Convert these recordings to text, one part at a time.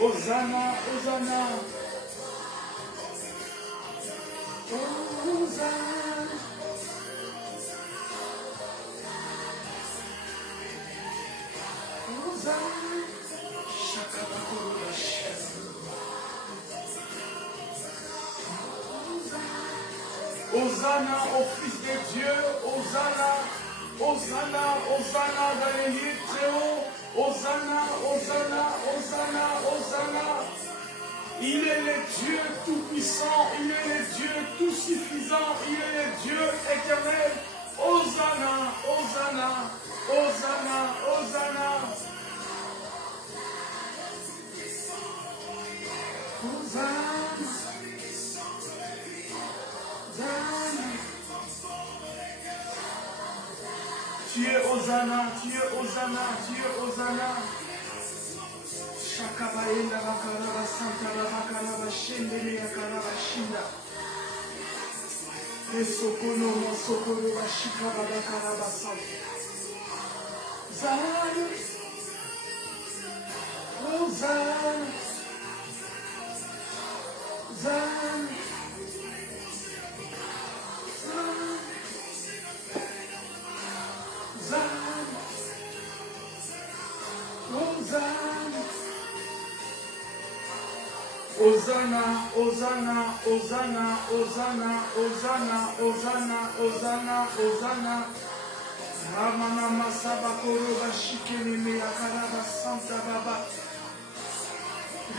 Hosanna, Hosanna. Hosanna. Hosanna. Hosanna au Fils de Dieu, Hosanna, Hosanna, Hosanna dans les lieux très hauts, Hosanna, Hosanna, Hosanna, Hosanna. Il est le Dieu tout-puissant, il est le Dieu tout-suffisant, il est le Dieu éternel. Hosanna, Hosanna, Hosanna, Hosanna. Hosanna. Tu es Hosanna, tu es Hosanna, tu es Hosanna. Shakabaenda bakaraba santa bakaraba shendele yakaraba shinda. Esokono mosokoro bashika bakaraba santa. Hosanna, Hosanna, Hosanna. Hosanna, Hosanna, Hosanna, Hosanna, Hosanna, Hosanna, Hosanna, Hosanna. Ramana Masaba Koroba Shikeleme Yakaraba Santa Baba.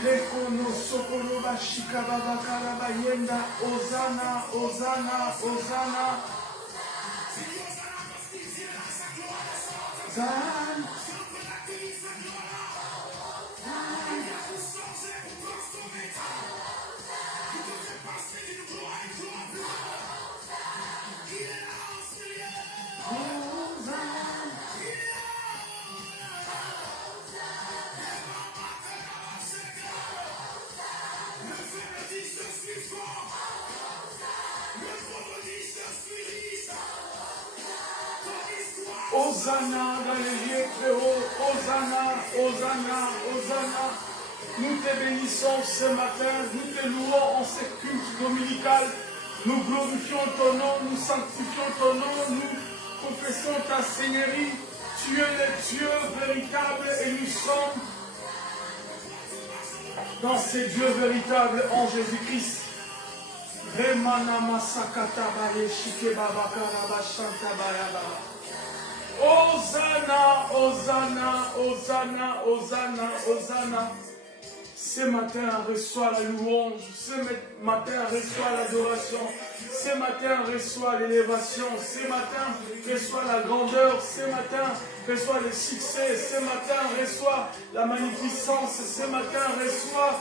Rekono Sokoroba Shikababa Karaba Yenda. Hosanna, Hosanna, Hosanna. Hosanna. Hosanna dans les lieux très hauts, Hosanna, Hosanna, Hosanna. Nous te bénissons ce matin, nous te louons en ce culte dominical. Nous glorifions ton nom, nous sanctifions ton nom, nous confessons ta Seigneurie. Tu es le Dieu véritable et nous sommes dans ce Dieu véritable en Jésus-Christ. Remana masakata baye shike babakara bashanta bayaba. Hosanna, Hosanna, Hosanna, Hosanna, Hosanna. Ce matin, reçois la louange. Ce matin, reçois l'adoration. Ce matin, reçois l'élévation. Ce matin, reçois la grandeur. Ce matin, reçois le succès. Ce matin, reçois la magnificence. Ce matin, reçois...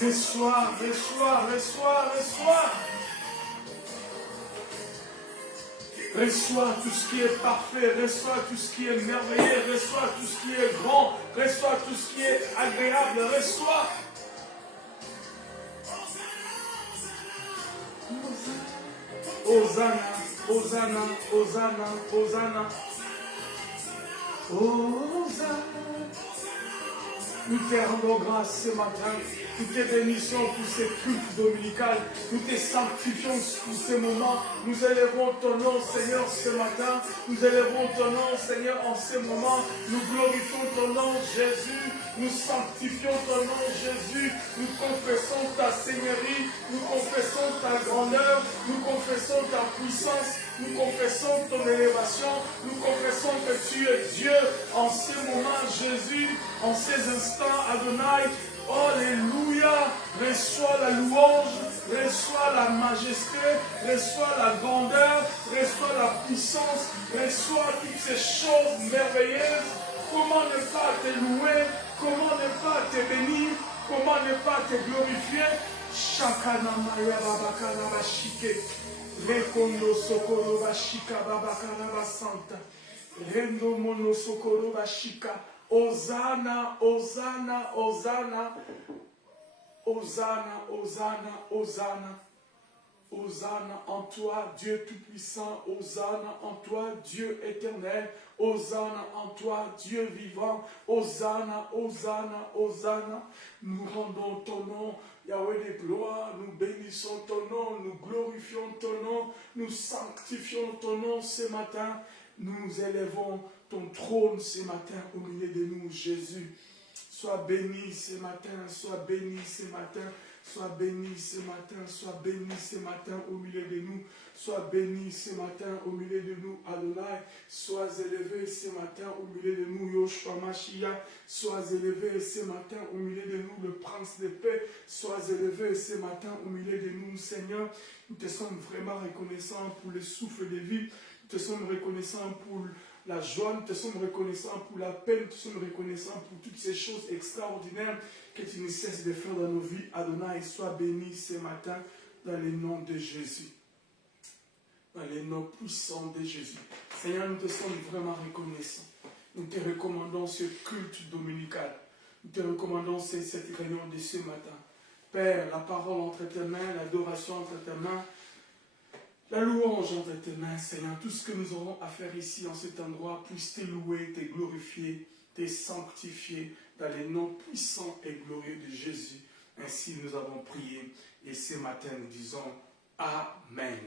Reçois, reçois, reçois, reçois. Reçois tout ce qui est parfait, reçois tout ce qui est merveilleux, reçois tout ce qui est grand, reçois tout ce qui est agréable, reçois. Hosanna, Hosanna, Hosanna, Hosanna. Hosanna. Nous te rendons grâce ce matin. Nous te bénissons pour ces cultes dominicales. Nous te sanctifions pour ces moments. Nous élèvons ton nom, Seigneur, ce matin. Nous élèvons ton nom, Seigneur, en ce moment. Nous glorifions ton nom, Jésus. Nous sanctifions ton nom, Jésus. Nous confessons ta Seigneurie. Nous confessons ta grandeur. Nous confessons ta puissance. Nous confessons ton élévation. Nous confessons que tu es Dieu en ce moment, Jésus, en ces instants, Adonai. Alléluia. Reçois la louange, reçois la majesté, reçois la grandeur, reçois la puissance, reçois toutes ces choses merveilleuses. Comment ne pas te louer? Comment ne pas te bénir? Comment ne pas te glorifier? Shakana Maya Babakana Bashike. Rekondo Sokoro Bashika Babakana Basanta. Rendo Mono Sokoro Bashika. Hosanna, Hosanna, Hosanna. Hosanna, Hosanna, Hosanna. Hosanna en toi, Dieu Tout-Puissant. Hosanna en toi, Dieu éternel. Hosanna en toi, Dieu vivant. Hosanna, Hosanna, Hosanna. Nous rendons ton nom, Yahweh des gloires. Nous bénissons ton nom, nous glorifions ton nom, nous sanctifions ton nom ce matin. Nous élevons ton trône ce matin au milieu de nous, Jésus. Sois béni ce matin, sois béni ce matin. Sois béni ce matin, sois béni ce matin au milieu de nous. Sois béni ce matin au milieu de nous, Adonai. Sois élevé ce matin au milieu de nous, Yoshua Mashiach. Sois élevé ce matin au milieu de nous, le Prince de paix. Sois élevé ce matin au milieu de nous, Seigneur. Nous te sommes vraiment reconnaissants pour le souffle de vie. Nous te sommes reconnaissants pour la joie, nous te sommes reconnaissants pour la paix, nous te sommes reconnaissants pour toutes ces choses extraordinaires que tu ne cesses de faire dans nos vies. Adonai, sois béni ce matin dans le nom de Jésus. Dans le nom puissant de Jésus. Seigneur, nous te sommes vraiment reconnaissants. Nous te recommandons ce culte dominical. Nous te recommandons cette réunion de ce matin. Père, la parole entre tes mains, l'adoration entre tes mains, la louange entre tes mains, Seigneur. Tout ce que nous aurons à faire ici, en cet endroit, puisse te louer, te glorifier, te sanctifier, dans les noms puissants et glorieux de Jésus. Ainsi nous avons prié. Et ce matin, nous disons Amen.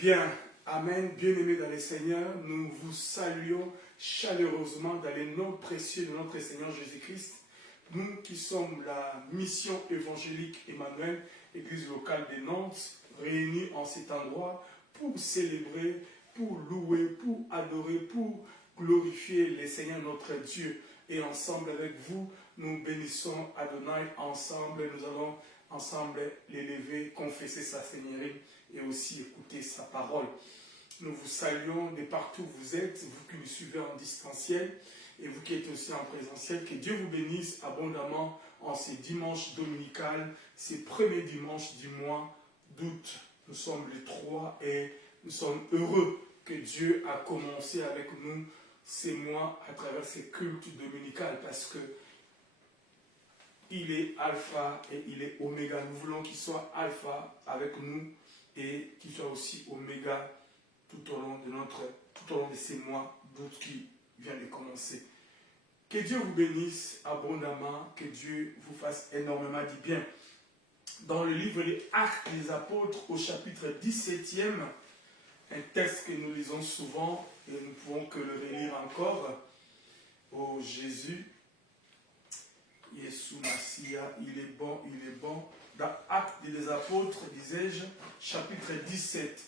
Bien, Amen. Bien-aimés dans le Seigneur, nous vous saluons chaleureusement dans les noms précieux de notre Seigneur Jésus-Christ. Nous qui sommes la mission évangélique Emmanuel, Église locale de Nantes, réunis en cet endroit pour célébrer, pour louer, pour adorer, pour glorifier le Seigneur notre Dieu. Et ensemble avec vous, nous bénissons Adonai ensemble. Nous allons ensemble l'élever, confesser sa Seigneurie et aussi écouter sa parole. Nous vous saluons de partout où vous êtes, vous qui nous suivez en distanciel et vous qui êtes aussi en présentiel. Que Dieu vous bénisse abondamment en ces dimanches dominicales, ces premiers dimanches du mois d'août. Nous sommes les 3 et nous sommes heureux que Dieu a commencé avec nous ces mois à travers ces cultes dominicales parce que il est alpha et il est oméga. Nous voulons qu'il soit alpha avec nous et qu'il soit aussi oméga tout au long de ces mois d'août qui viennent de commencer. Que Dieu vous bénisse abondamment, que Dieu vous fasse énormément du bien. Dans le livre des Actes des Apôtres, au chapitre 17e, un texte que nous lisons souvent et nous ne pouvons que le relire encore. Oh Jésus, Yeshua Massia, il est bon, il est bon. Dans Actes des Apôtres, disais-je, chapitre 17,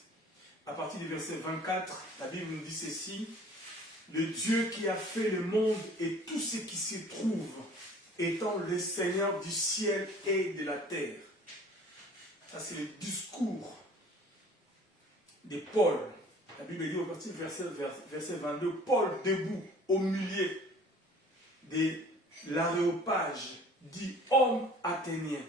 à partir du verset 24, la Bible nous dit ceci. Le Dieu qui a fait le monde et tout ce qui s'y trouve, étant le Seigneur du ciel et de la terre. Ça, c'est le discours de Paul. La Bible dit au partir du verset 22, Paul debout au milieu de l'aréopage dit homme athénien.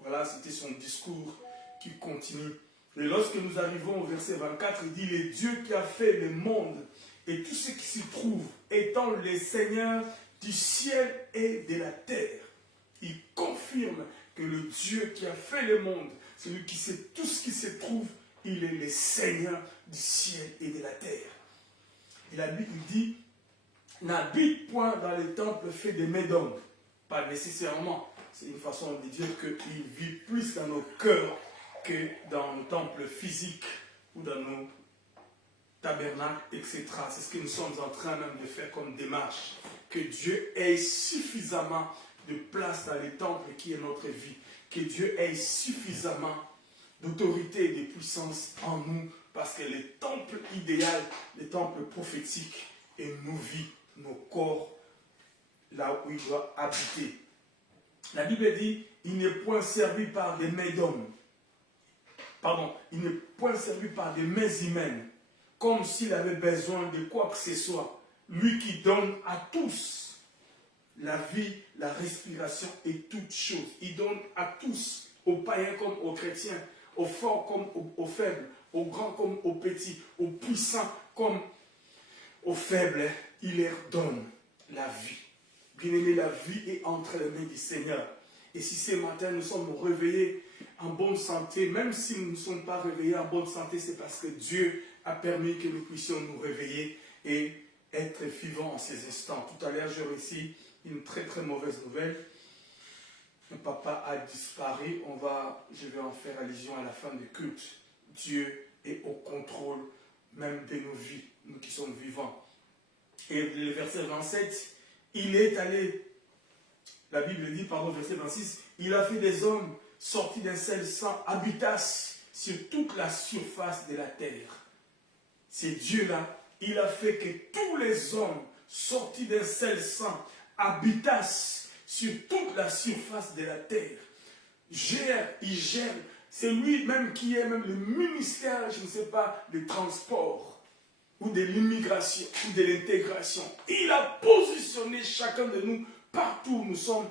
Voilà, c'était son discours qui continue. Et lorsque nous arrivons au verset 24, il dit le Dieu qui a fait le monde et tout ce qui s'y trouve, étant le Seigneur du ciel et de la terre. Il confirme que le Dieu qui a fait le monde, celui qui sait tout ce qui se trouve, il est le Seigneur du ciel et de la terre. Et la Bible dit, n'habite point dans les temples faits de mains d'hommes. Pas nécessairement. C'est une façon de dire qu'il vit plus dans nos cœurs que dans nos temples physiques ou dans nos tabernacles, etc. C'est ce que nous sommes en train même de faire comme démarche. Que Dieu ait suffisamment de place dans les temples qui est notre vie. Que Dieu ait suffisamment d'autorité et de puissance en nous. Parce que le temple idéal, le temple prophétique est nos vies, nos corps, là où il doit habiter. La Bible dit, il n'est point servi par des mains d'hommes. Pardon, il n'est point servi par des mains humaines. Comme s'il avait besoin de quoi que ce soit. Lui qui donne à tous la vie, la respiration et toutes choses. Il donne à tous, aux païens comme aux chrétiens, aux forts comme aux faibles, aux grands comme aux petits, aux puissants comme aux faibles. Il leur donne la vie. Bien-aimé, la vie est entre les mains du Seigneur. Et si ce matin nous sommes réveillés en bonne santé, même si nous ne sommes pas réveillés en bonne santé, c'est parce que Dieu a permis que nous puissions nous réveiller et être vivants en ces instants. Tout à l'heure, j'ai reçu une très très mauvaise nouvelle. Mon papa a disparu. Je vais en faire allusion à la fin du culte. Dieu est au contrôle même de nos vies, nous qui sommes vivants. Et le verset 27, il est allé, la Bible dit, pardon, verset 26, il a fait des hommes sortis d'un seul sang, habitassent sur toute la surface de la terre. C'est Dieu-là, il a fait que tous les hommes sortis d'un seul sang habitassent sur toute la surface de la terre. Il gère, c'est lui-même qui est même le ministère, je ne sais pas, du transport, ou de l'immigration, ou de l'intégration. Il a positionné chacun de nous partout où nous sommes,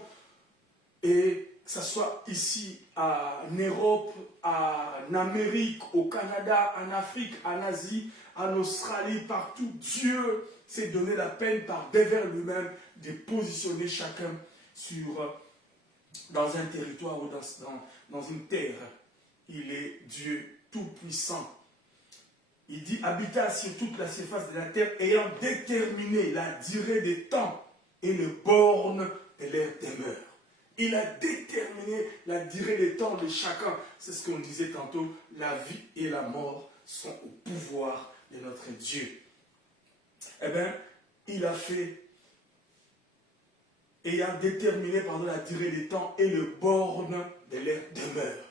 et que ce soit ici, en Europe, en Amérique, au Canada, en Afrique, en Asie, en Australie, partout, Dieu s'est donné la peine par devers lui-même de positionner chacun dans un territoire ou dans une terre. Il est Dieu tout-puissant. Il dit habitat sur toute la surface de la terre, ayant déterminé la durée des temps et les bornes de leur demeure. Il a déterminé la durée des temps de chacun. C'est ce qu'on disait tantôt, la vie et la mort sont au pouvoir de notre Dieu. Eh bien, il a fait, ayant déterminé la durée des temps et le borne de leur demeure.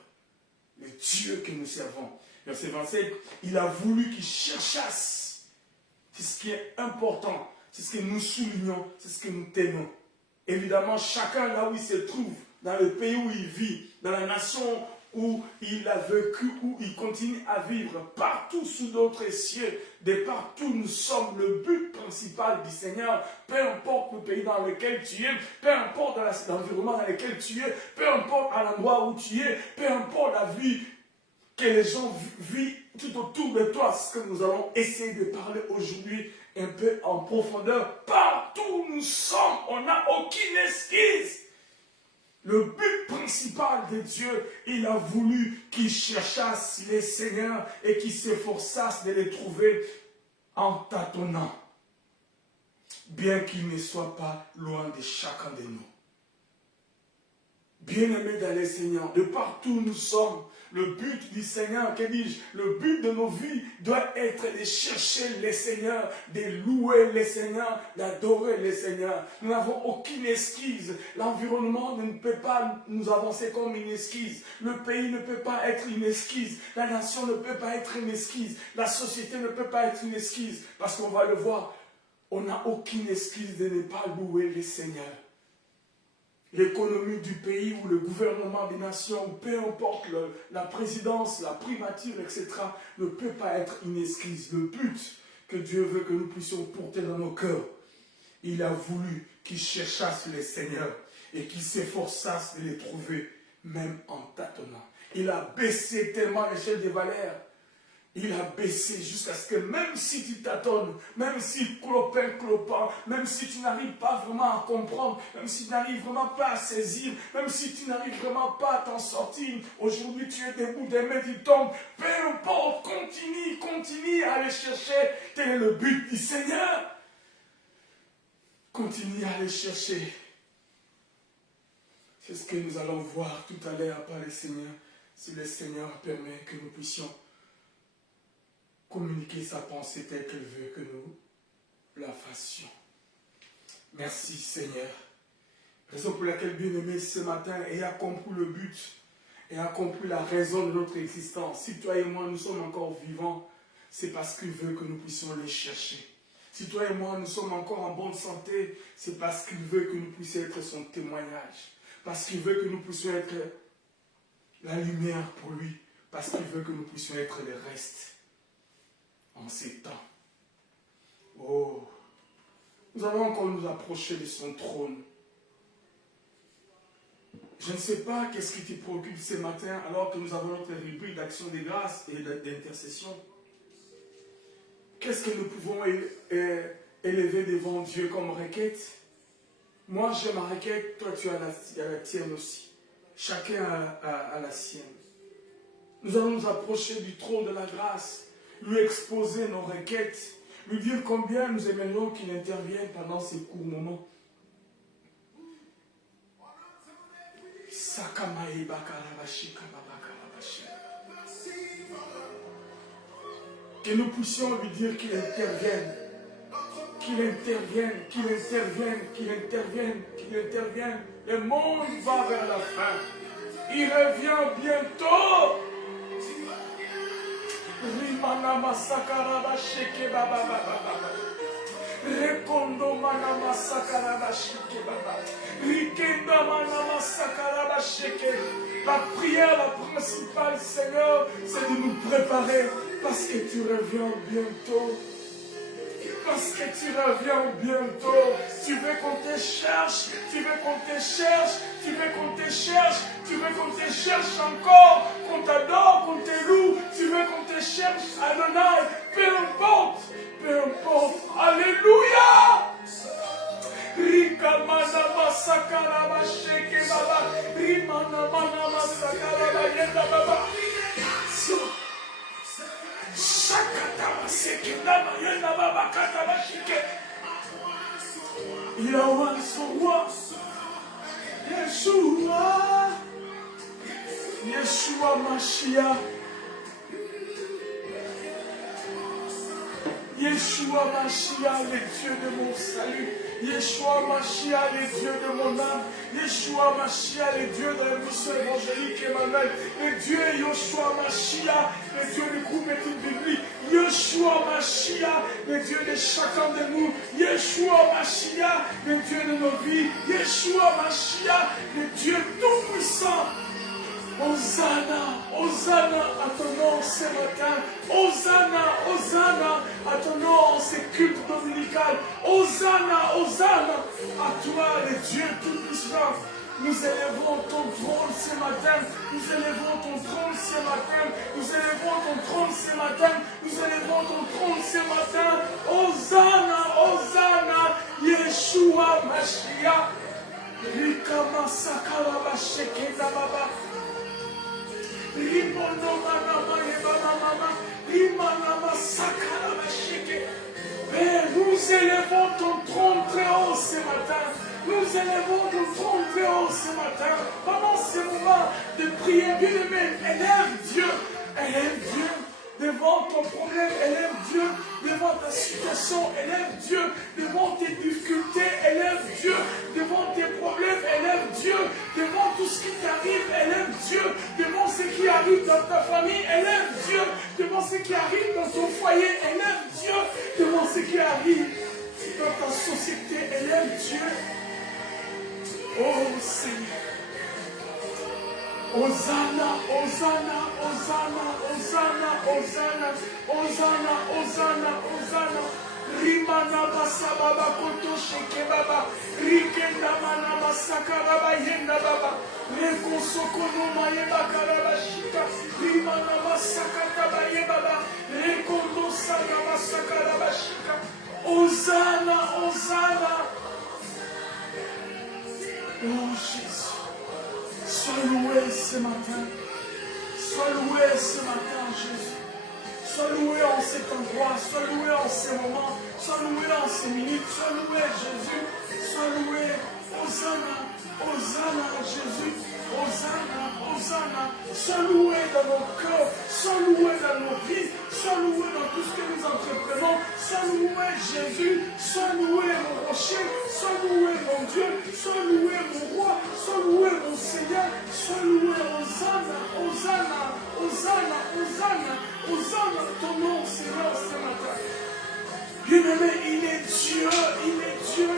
Le Dieu que nous servons. Verset 27, il a voulu qu'ils cherchassent. C'est ce qui est important. C'est ce que nous soulignons. C'est ce que nous tenons. Évidemment, chacun là où il se trouve, dans le pays où il vit, dans la nation où il a vécu, où il continue à vivre, partout sous d'autres cieux, de partout nous sommes, le but principal du Seigneur, peu importe le pays dans lequel tu es, peu importe l'environnement dans lequel tu es, peu importe à l'endroit où tu es, peu importe la vie que les gens vivent tout autour de toi, ce que nous allons essayer de parler aujourd'hui un peu en profondeur. Partout où nous sommes, on n'a aucune excuse. Le but principal de Dieu, il a voulu qu'ils cherchassent les seigneurs et qu'ils s'efforçassent de les trouver en tâtonnant, bien qu'ils ne soient pas loin de chacun de nous. Bien-aimés dans les Seigneurs, de partout où nous sommes, le but du Seigneur, que dis-je, le but de nos vies doit être de chercher les Seigneurs, de louer les Seigneurs, d'adorer les Seigneurs. Nous n'avons aucune excuse. L'environnement ne peut pas nous avancer comme une excuse. Le pays ne peut pas être une excuse. La nation ne peut pas être une excuse. La société ne peut pas être une excuse. Parce qu'on va le voir, on n'a aucune excuse de ne pas louer les Seigneurs. L'économie du pays ou le gouvernement des nations, peu importe la présidence, la primature, etc., ne peut pas être une excuse. Le but que Dieu veut que nous puissions porter dans nos cœurs, il a voulu qu'ils cherchassent les seigneurs et qu'ils s'efforçassent de les trouver, même en tâtonnant. Il a baissé tellement l'échelle des valeurs. Il a baissé jusqu'à ce que même si tu tâtonnes, même si clopin, même si tu n'arrives pas vraiment à comprendre, même si tu n'arrives vraiment pas à saisir, même si tu n'arrives vraiment pas à t'en sortir, aujourd'hui tu es debout, des mains tu tombes, peu importe, continue à aller chercher. Tel est le but du Seigneur. Continue à aller chercher. C'est ce que nous allons voir tout à l'heure par le Seigneur, si le Seigneur permet que nous puissions communiquer sa pensée telle qu'elle veut que nous la fassions. Merci Seigneur. Raison pour laquelle, bien-aimé, ce matin, ayant compris le but, ayant compris la raison de notre existence, si toi et moi nous sommes encore vivants, c'est parce qu'il veut que nous puissions les chercher. Si toi et moi nous sommes encore en bonne santé, c'est parce qu'il veut que nous puissions être son témoignage. Parce qu'il veut que nous puissions être la lumière pour lui. Parce qu'il veut que nous puissions être le reste. En ces temps. Oh, nous allons encore nous approcher de son trône. Je ne sais pas qu'est-ce qui te préoccupe ce matin alors que nous avons notre rubrique d'action de grâce et d'intercession. Qu'est-ce que nous pouvons élever devant Dieu comme requête? Moi j'ai ma requête, toi tu as la tienne aussi. Chacun a la sienne. Nous allons nous approcher du trône de la grâce, lui exposer nos requêtes, lui dire combien nous aimerions qu'il intervienne pendant ces courts moments. Que nous puissions lui dire qu'il intervienne, qu'il intervienne, qu'il intervienne, qu'il intervienne, qu'il intervienne. Le monde va vers la fin. Il revient bientôt. Rimanama sakaraba sheke baba baba baba. Rekondo manama sakaraba sheke baba. Rikenda manama sakaraba sheke. La prière, la principale, Seigneur, c'est de nous préparer parce que tu reviens bientôt. Parce que tu reviens bientôt. Tu veux qu'on te cherche, tu veux qu'on te cherche, tu veux qu'on te cherche, tu veux qu'on te cherche encore, qu'on t'adore, qu'on te loue, tu veux qu'on te cherche, Adonai, peu importe, peu importe. Alléluia! Rika manama sakaraba sheke baba, rimana manama sakaraba yenda baba. Il envoie son roi, Yeshua, Yeshua Mashiach, Yeshua Mashiach, le Dieu de mon salut, Yeshua Mashiach, le Dieu de mon âme, Yeshua Mashiach, le Dieu de la mission évangélique Emmanuel, le Dieu Yeshua Mashiach, le Dieu du groupe études bibliques, Yeshua Mashiach, le Dieu de chacun de nous, Yeshua Mashiach, le Dieu de nos vies, Yeshua Mashiach, le Dieu tout-puissant. Hosanna, Hosanna à ton nom ce matin. Hosanna, Hosanna à ton nom ce culte dominical. Hosanna, Hosanna à toi le Dieu tout-puissant. Nous élevons ton trône ce matin. Nous élevons ton trône ce matin. Nous élevons ton trône ce matin. Nous élevons ton trône ce matin. Hosanna, Hosanna, Yeshua Mashiach. Rikama sakalaba shekenda baba. Père, nous élevons ton trône très haut ce matin. Nous élevons ton trône très haut ce matin. Pendant ce moment de prière, bien-aimé, élève Dieu. Élève Dieu. Devant ton problème, élève Dieu. Devant ta situation, élève Dieu. Devant tes difficultés, élève Dieu. Devant tes problèmes, élève Dieu. Devant tout ce qui t'arrive, élève Dieu. Devant ce qui arrive dans ta famille, élève Dieu. Devant ce qui arrive dans ton foyer, élève Dieu. Devant ce qui arrive dans ta société, élève Dieu. Oh Seigneur. Hosanna, Hosanna, Hosanna, Hosanna, Hosanna, Hosanna, Hosanna, Hosanna. Rimana basa baba koto sheke baba. Rikenda mana masaka baba yenda baba. Rekosoko no maye bakara bashika. Rimana masaka baba ye baba. Rekondo saga masaka bashika. Hosanna, Hosanna. Oh Jésus. Sois loué ce matin. Sois loué ce matin, Jésus. Sois loué en cet endroit. Sois loué en ces moments. Sois loué en ces minutes. Sois loué, Jésus. Sois loué. Hosanna. Hosanna, Jésus. Hosanna. Hosanna. Sois loué dans nos cœurs. Sois loué dans nos vies. Sois loué dans tout ce que nous entreprenons. Sois loué, Jésus. Sois loué, mon rocher. Sois loué, mon Dieu. Sois loué, mon roi. Sois loué, mon Seigneur. Sois loué, Hosanna. Hosanna. Hosanna. Hosanna. Hosanna. Ton nom, Seigneur, ce matin. Bien-aimé, il est Dieu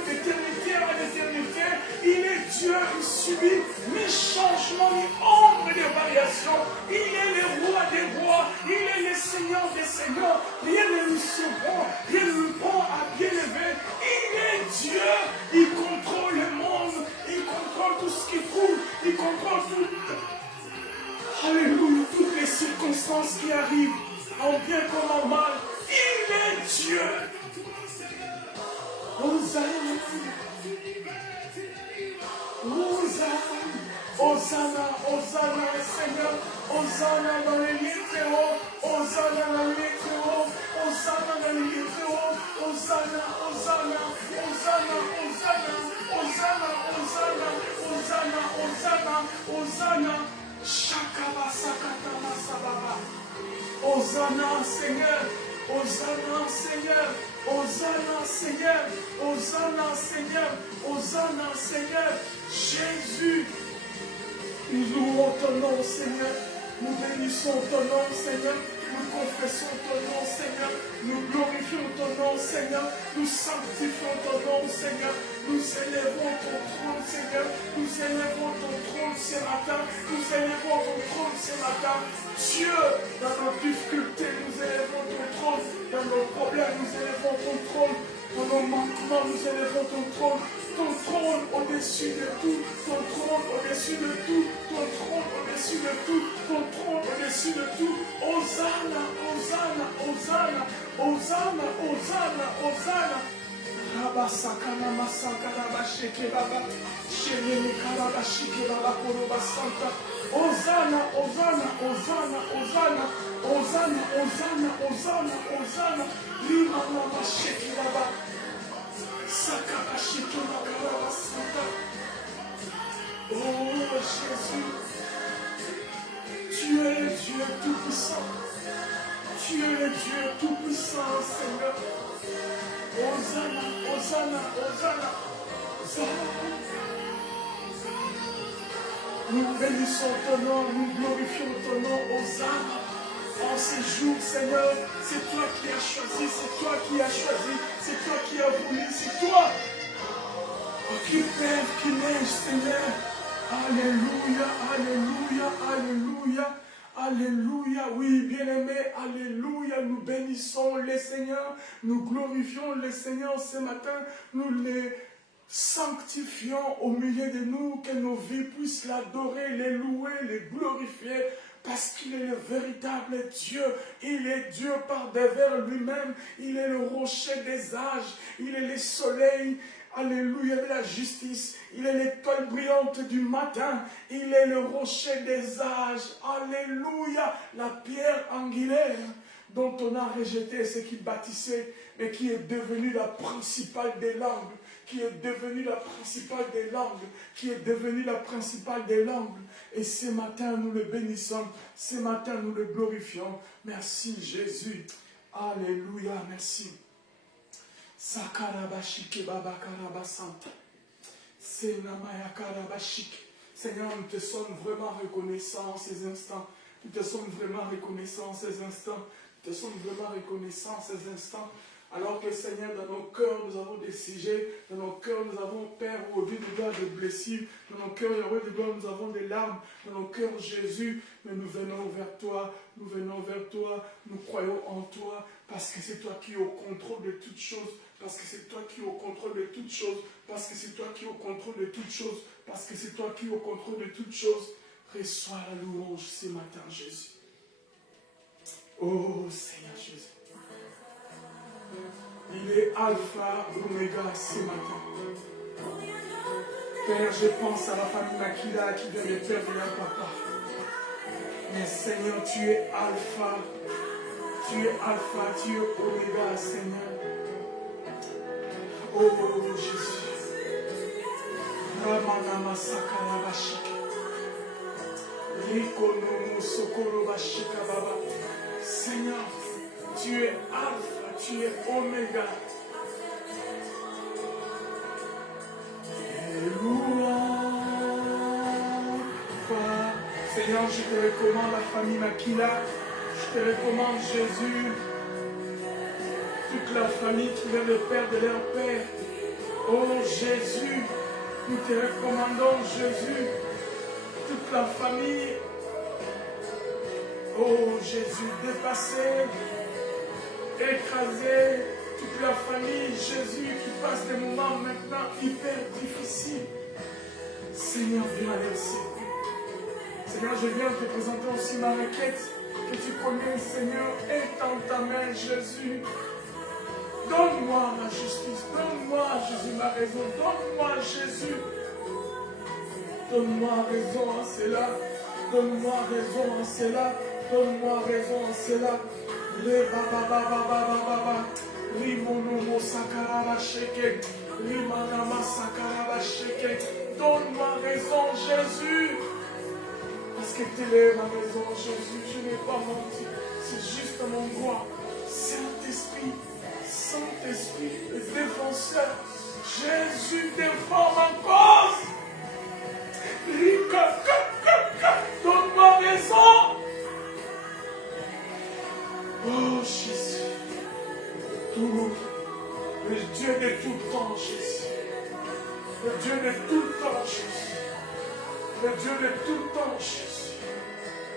d'éternité à l'éternité, il est Dieu, il subit ni changement, ni ombre de variation, il est le roi des rois, il est le Seigneur des seigneurs, rien ne lui surprend, rien ne lui prend à bien élever, il est Dieu, il contrôle le monde, il contrôle tout ce qu'il trouve, il contrôle tout, alléluia, toutes les circonstances qui arrivent, en bien comme en mal, il est Dieu. Hosanna, Hosanna, Hosanna, Hosanna, Seigneur. Hosanna dans les lieux très hauts. Hosanna dans les lieux très hauts. Hosanna dans les lieux très hauts. Hosanna, Hosanna, Hosanna, Hosanna, Hosanna, Hosanna, Hosanna, Hosanna, Hosanna. Shakaba sakatama sababa. Hosanna, Seigneur. Hosanna, Seigneur. Hosanna, Seigneur. Hosanna, Seigneur. Hosanna, Seigneur. Jésus. Nous louons ton nom, Seigneur. Nous bénissons ton nom, Seigneur. Nous confessons ton nom, Seigneur. Nous glorifions ton nom, Seigneur. Nous sanctifions ton nom, Seigneur. Nous élevons ton trône, Seigneur. Nous élevons ton trône ce matin. Nous élevons ton trône ce matin. Dieu, dans nos difficultés, nous élevons ton trône. Dans nos problèmes, nous élevons ton trône. Dans nos manquements, nous élevons ton trône. Ton trône au-dessus de tout. Ton trône au-dessus de tout. Ton trône au-dessus de tout. Ton trône au-dessus de tout. Hosanna, Hosanna, Hosanna, Hosanna, Hosanna, Hosanna. Rabasakana masakana basheke baba. Shelene karaba shike baba koroba santa. Hosanna, Hosanna, Hosanna, Hosanna, Hosanna, Hosanna, Hosanna, Hosanna. Limana basheke baba. Sakaba shike baba santa. Oh Jésus, tu es le Dieu tout-puissant. Tu es le Dieu tout-puissant, Seigneur. Hosanna, Hosanna, Hosanna, Hosanna. Nous bénissons ton nom, nous glorifions ton nom, Hosanna. En ces jours, Seigneur, c'est toi qui as choisi, c'est toi qui as choisi, c'est toi qui as voulu, c'est toi qui pève, qui neige, Seigneur. Alléluia, Alléluia, Alléluia. Alléluia, oui, bien-aimés, alléluia, nous bénissons les Seigneurs, nous glorifions les Seigneurs ce matin, nous les sanctifions au milieu de nous, que nos vies puissent l'adorer, les louer, les glorifier, parce qu'il est le véritable Dieu, il est Dieu par devers lui-même, il est le rocher des âges, il est le soleil. Alléluia, de la justice. Il est l'étoile brillante du matin. Il est le rocher des âges. Alléluia, la pierre angulaire dont on a rejeté ce qui bâtissait, mais qui est devenue la principale des langues. Qui est devenue la principale des langues. Qui est devenue la principale des langues. Et ce matin, nous le bénissons. Ce matin, nous le glorifions. Merci Jésus. Alléluia, merci. Sakarabashike baba karabasanta. Senamaya karabashike. Seigneur, nous te sommes vraiment reconnaissants en ces instants. Nous te sommes vraiment reconnaissants en ces instants. Nous te sommes vraiment reconnaissants en ces instants. Alors que Seigneur, dans nos cœurs, nous avons des sujets. Dans nos cœurs, nous avons, Père, au lieu de gloire, des blessures. Dans nos cœurs, Yahweh de gloire, nous avons des larmes. Dans nos cœurs, Jésus, mais nous venons vers toi. Nous venons vers toi. Nous croyons en toi. Parce que c'est toi qui es au contrôle de toutes choses. Parce que c'est toi qui es au contrôle de toutes choses. Parce que c'est toi qui es au contrôle de toutes choses. Parce que c'est toi qui es au contrôle de toutes choses. Reçois la louange ce matin, Jésus. Oh Seigneur Jésus. Il est Alpha, Oméga ce matin. Père, je pense à la famille Makila qui vient de perdre leur papa. Mais Seigneur, tu es Alpha. Tu es Alpha, tu es Oméga, Seigneur. Oh Jésus. Ramana Masakara Bashika. Rikono Sokoro Bashika Baba. Seigneur, tu es Alpha, tu es Oméga. Seigneur, je te recommande la famille Makila. Je te recommande Jésus. Toute la famille qui vient de perdre leur père. Oh Jésus, nous te recommandons Jésus. Toute la famille. Oh Jésus, dépassé, écrasé. Toute la famille, Jésus, qui passe des moments maintenant hyper difficiles. Seigneur, viens aller aussi. Seigneur, je viens te présenter aussi ma requête que tu connais, Seigneur, étends ta main, Jésus. Donne-moi ma justice, donne-moi, Jésus, ma raison, donne-moi, Jésus. Donne-moi raison à cela. Donne-moi raison à cela. Donne-moi raison à cela. Rimonomo sakaraba sheke. Rimanama sakaraba sheke. Donne-moi raison, Jésus. Parce que telle est ma raison, Jésus. Je n'ai pas menti. C'est juste mon droit. Saint-Esprit, Saint-Esprit, le défenseur. Jésus défend ma cause. Donne-moi raison. Oh Jésus. Tout. Le Dieu de tout temps, Jésus. Le Dieu de tout temps, Jésus. Le Dieu de tout temps, Jésus.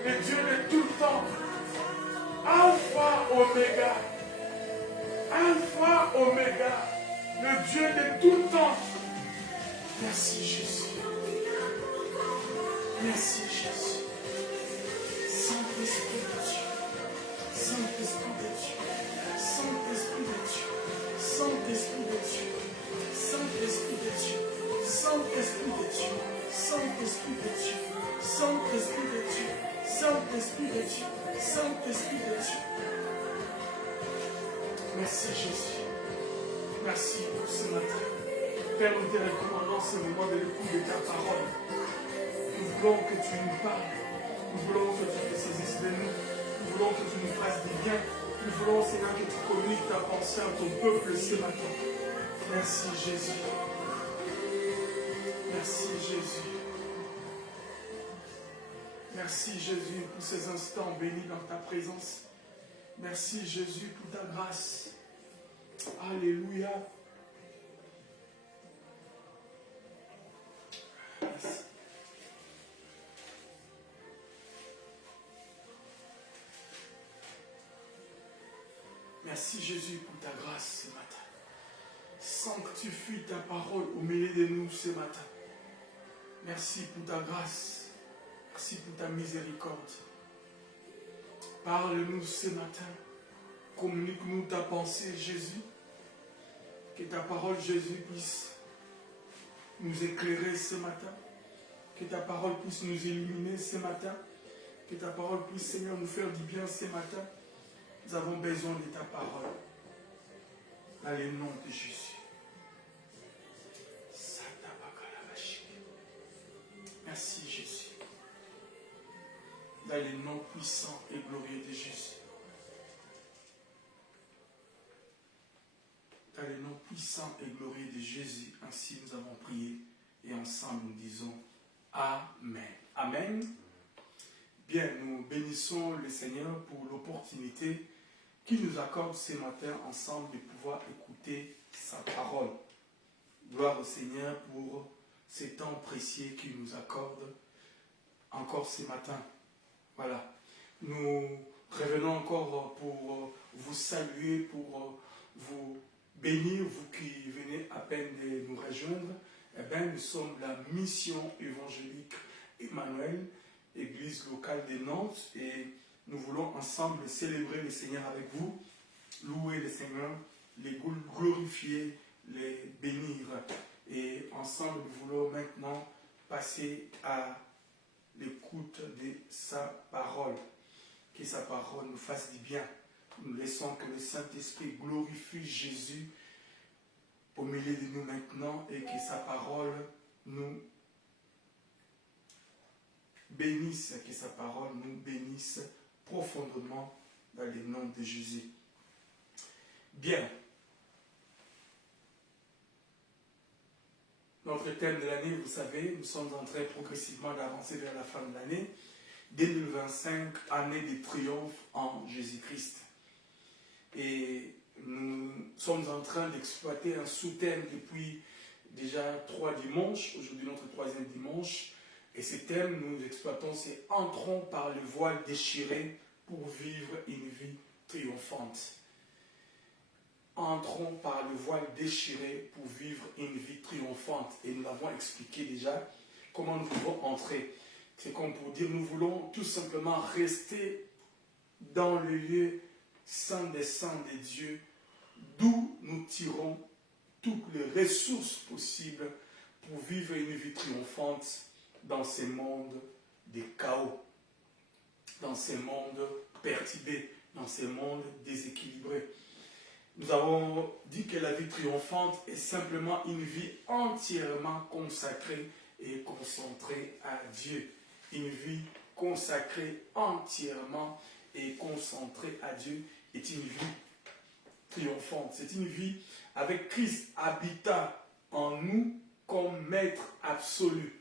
Le Dieu de tout temps. Alpha, Oméga. Alpha, Oméga. Le Dieu de tout temps. Merci Jésus. Merci Jésus. Saint-Esprit de Dieu. Saint-Esprit de Dieu. Saint-Esprit de Dieu. Saint-Esprit de Dieu. Saint-Esprit de Dieu. Saint-Esprit de Dieu. Saint-Esprit de Dieu. Saint-Esprit de Dieu. Saint-Esprit de Dieu. Saint-Esprit de Dieu. Merci Jésus. Merci pour ce matin. Père, nous te recommandons ce moment de l'écoute de ta parole. Nous voulons que tu nous parles. Nous voulons que tu te saisisses de nous. Nous voulons que tu nous fasses du bien. Nous voulons, Seigneur, que tu communiques ta pensée à ton peuple ce matin. Merci Jésus. Merci Jésus. Merci Jésus pour ces instants bénis dans ta présence. Merci Jésus pour ta grâce. Alléluia. Merci. Merci Jésus pour ta grâce ce matin. Sanctifie ta parole au milieu de nous ce matin. Merci pour ta grâce. Merci pour ta miséricorde. Parle-nous ce matin. Communique-nous ta pensée, Jésus. Que ta parole, Jésus, puisse nous éclairer ce matin. Que ta parole puisse nous illuminer ce matin. Que ta parole puisse, Seigneur, nous faire du bien ce matin. Nous avons besoin de ta parole. Dans le nom de Jésus. Merci Jésus. Dans le nom puissant et glorieux de Jésus. Dans le nom puissant et glorieux de Jésus, ainsi nous avons prié et ensemble nous disons Amen. Amen. Bien, nous bénissons le Seigneur pour l'opportunité qu'il nous accorde ce matin ensemble de pouvoir écouter sa parole. Gloire au Seigneur pour ces temps précieux qu'il nous accorde encore ce matin. Voilà. Nous revenons encore pour vous saluer, pour vous bénir, vous qui venez à peine de nous rejoindre. Eh bien, nous sommes la mission évangélique Emmanuel, église locale de Nantes, et nous voulons ensemble célébrer le Seigneur avec vous, louer le Seigneur, les glorifier, les bénir. Et ensemble, nous voulons maintenant passer à l'écoute de sa parole. Que sa parole nous fasse du bien. Nous laissons que le Saint-Esprit glorifie Jésus au milieu de nous maintenant et que sa parole nous bénisse, que sa parole nous bénisse profondément dans le nom de Jésus. Bien. Notre thème de l'année, vous savez, nous sommes en train progressivement d'avancer vers la fin de l'année. 2025, année de triomphe en Jésus-Christ. Et nous sommes en train d'exploiter un sous-thème depuis déjà 3 dimanches. Aujourd'hui, notre 3e dimanche. Et ce thème, nous exploitons, c'est « Entrons par le voile déchiré pour vivre une vie triomphante ». Entrons par le voile déchiré pour vivre une vie triomphante. Et nous l'avons expliqué déjà comment nous pouvons entrer. C'est comme pour dire, nous voulons tout simplement rester dans le lieu saint des saints de Dieu, d'où nous tirons toutes les ressources possibles pour vivre une vie triomphante dans ces mondes des chaos, dans ces mondes perturbés, dans ces mondes déséquilibrés. Nous avons dit que la vie triomphante est simplement une vie entièrement consacrée et concentrée à Dieu. Une vie consacrée entièrement et concentrée à Dieu est une vie triomphante. C'est une vie avec Christ habitant en nous comme maître absolu.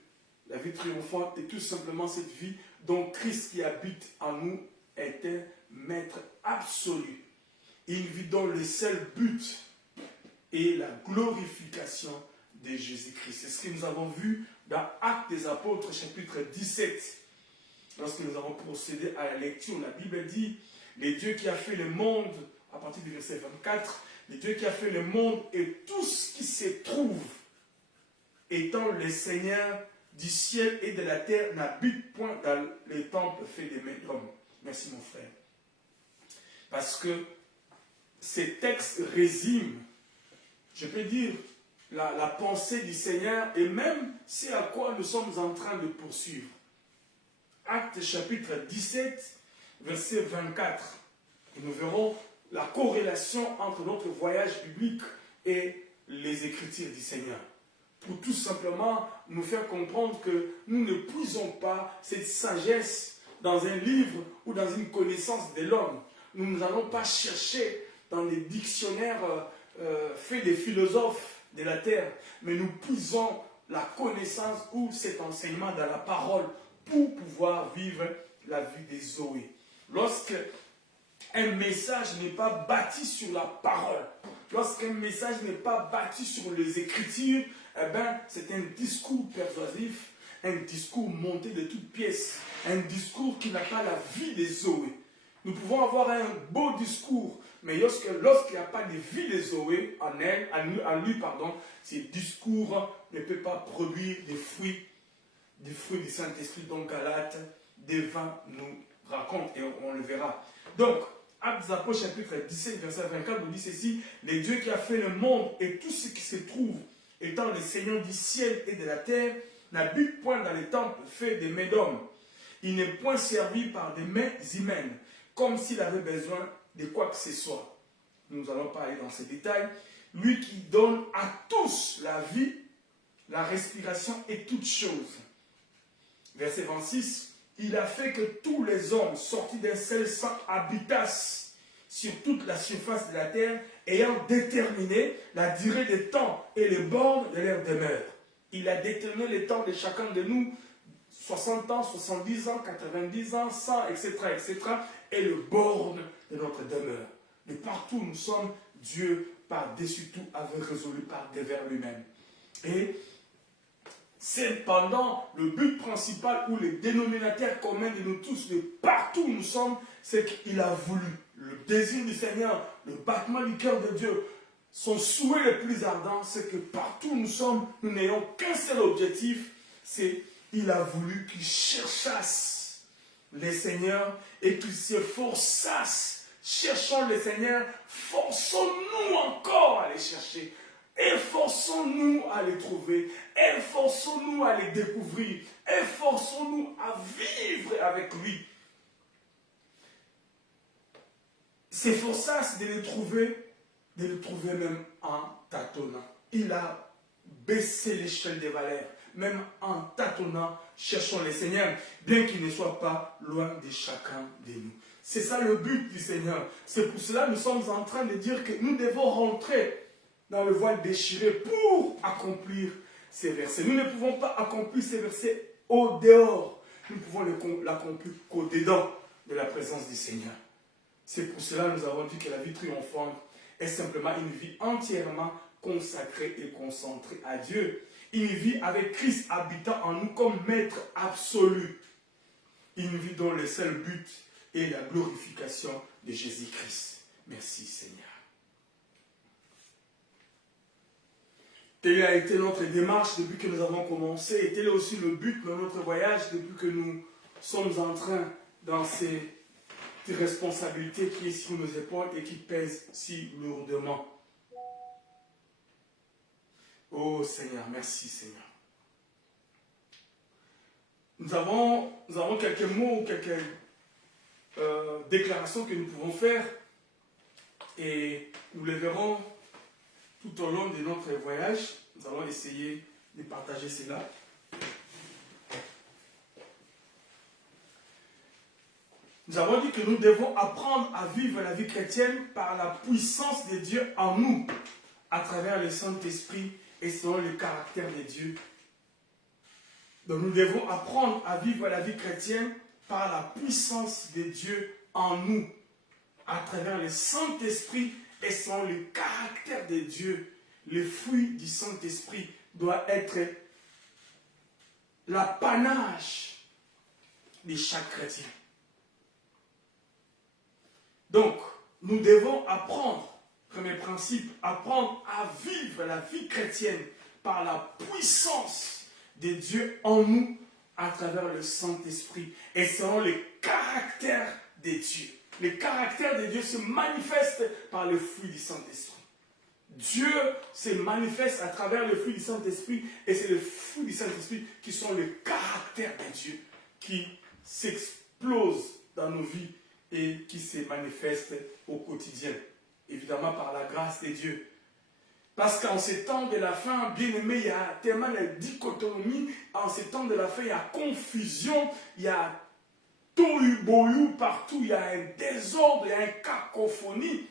La vie triomphante est tout simplement cette vie dont Christ qui habite en nous était maître absolu. Une vie dont le seul but est la glorification de Jésus-Christ. C'est ce que nous avons vu dans Actes des Apôtres, chapitre 17. Lorsque nous avons procédé à la lecture, la Bible dit, le Dieu qui a fait le monde, à partir du verset 24, le Dieu qui a fait le monde et tout ce qui se trouve, étant le Seigneur du ciel et de la terre, n'habite point dans les temples faits des mains d'hommes. Merci mon frère. Parce que ces textes résument, je peux dire, la pensée du Seigneur et même c'est à quoi nous sommes en train de poursuivre. Actes chapitre 17, verset 24. Et nous verrons la corrélation entre notre voyage biblique et les Écritures du Seigneur. Pour tout simplement nous faire comprendre que nous ne puisons pas cette sagesse dans un livre ou dans une connaissance de l'homme. Nous n'allons pas chercher dans les dictionnaires faits des philosophes de la terre, mais nous puisons la connaissance ou cet enseignement dans la parole pour pouvoir vivre la vie des Zoé. Lorsque un message n'est pas bâti sur la parole, lorsqu'un message n'est pas bâti sur les Écritures, eh ben, c'est un discours persuasif, un discours monté de toutes pièces, un discours qui n'a pas la vie des Zoé. Nous pouvons avoir un beau discours, mais lorsqu'il n'y a pas de vie des Zoé en lui, ce discours ne peut pas produire des fruits du Saint-Esprit dont Galates des 20 nous raconte et on le verra. Donc, Actes des Apôtres chapitre 17, verset 24 nous dit ceci, le Dieu qui a fait le monde et tout ce qui se trouve, étant le Seigneur du ciel et de la terre, n'habite point dans les temples faits des mains d'hommes. Il n'est point servi par des mains humaines, comme s'il avait besoin de quoi que ce soit. Nous n'allons pas aller dans ces détails. Lui qui donne à tous la vie, la respiration et toutes choses. Verset 26, il a fait que tous les hommes sortis d'un seul sang habitassent sur toute la surface de la terre, ayant déterminé la durée des temps et les bornes de leur demeure. Il a déterminé les temps de chacun de nous, 60 ans, 70 ans, 90 ans, 100, etc., et le borne de notre demeure. De partout où nous sommes, Dieu, par-dessus tout, avait résolu par devers lui-même. Et cependant, le but principal ou le dénominateur commun de nous tous, de partout où nous sommes, c'est qu'il a voulu. Le désir du Seigneur, le battement du cœur de Dieu, son souhait le plus ardent, c'est que partout où nous sommes, nous n'ayons qu'un seul objectif, c'est qu'il a voulu qu'ils cherchassent les Seigneurs et qu'ils s'efforçassent. Cherchons le Seigneur, forçons-nous encore à les chercher. Efforçons-nous à les trouver, efforçons-nous à les découvrir, efforçons-nous à vivre avec lui. S'efforçassent de les trouver même en tâtonnant. Il a baissé l'échelle des valeurs, même en tâtonnant, cherchons le Seigneur, bien qu'il ne soit pas loin de chacun de nous. C'est ça le but du Seigneur. C'est pour cela que nous sommes en train de dire que nous devons rentrer dans le voile déchiré pour accomplir ces versets. Nous ne pouvons pas accomplir ces versets au dehors. Nous pouvons l'accomplir qu'au dedans de la présence du Seigneur. C'est pour cela que nous avons dit que la vie triomphante est simplement une vie entièrement consacrée et concentrée à Dieu. Une vie avec Christ habitant en nous comme maître absolu. Une vie dont le seul but est la glorification de Jésus-Christ. Merci Seigneur. Telle a été notre démarche depuis que nous avons commencé et tel est aussi le but de notre voyage depuis que nous sommes en train dans ces responsabilités qui est sur nos épaules et qui pèsent si lourdement. Oh Seigneur, merci Seigneur. nous avons quelques mots, quelques déclarations que nous pouvons faire et nous les verrons tout au long de notre voyage. Nous allons essayer de partager cela. Nous avons dit que nous devons apprendre à vivre la vie chrétienne par la puissance de Dieu en nous, à travers le Saint-Esprit et selon le caractère de Dieu. Donc nous devons apprendre à vivre la vie chrétienne par la puissance de Dieu en nous, à travers le Saint-Esprit et selon le caractère de Dieu. Le fruit du Saint-Esprit doit être l'apanage de chaque chrétien. Donc, nous devons apprendre, premier principe, apprendre à vivre la vie chrétienne par la puissance de Dieu en nous à travers le Saint-Esprit et selon le caractère de Dieu. Le caractère de Dieu se manifeste par le fruit du Saint-Esprit. Dieu se manifeste à travers le fruit du Saint-Esprit et c'est le fruit du Saint-Esprit qui sont le caractère de Dieu qui s'explose dans nos vies et qui se manifeste au quotidien. Évidemment par la grâce de Dieu. Parce qu'en ces temps de la fin, bien aimé, il y a tellement de dichotomie. En ces temps de la fin, il y a confusion, il y a tohu-bohu partout, il y a un désordre, il y a une cacophonie.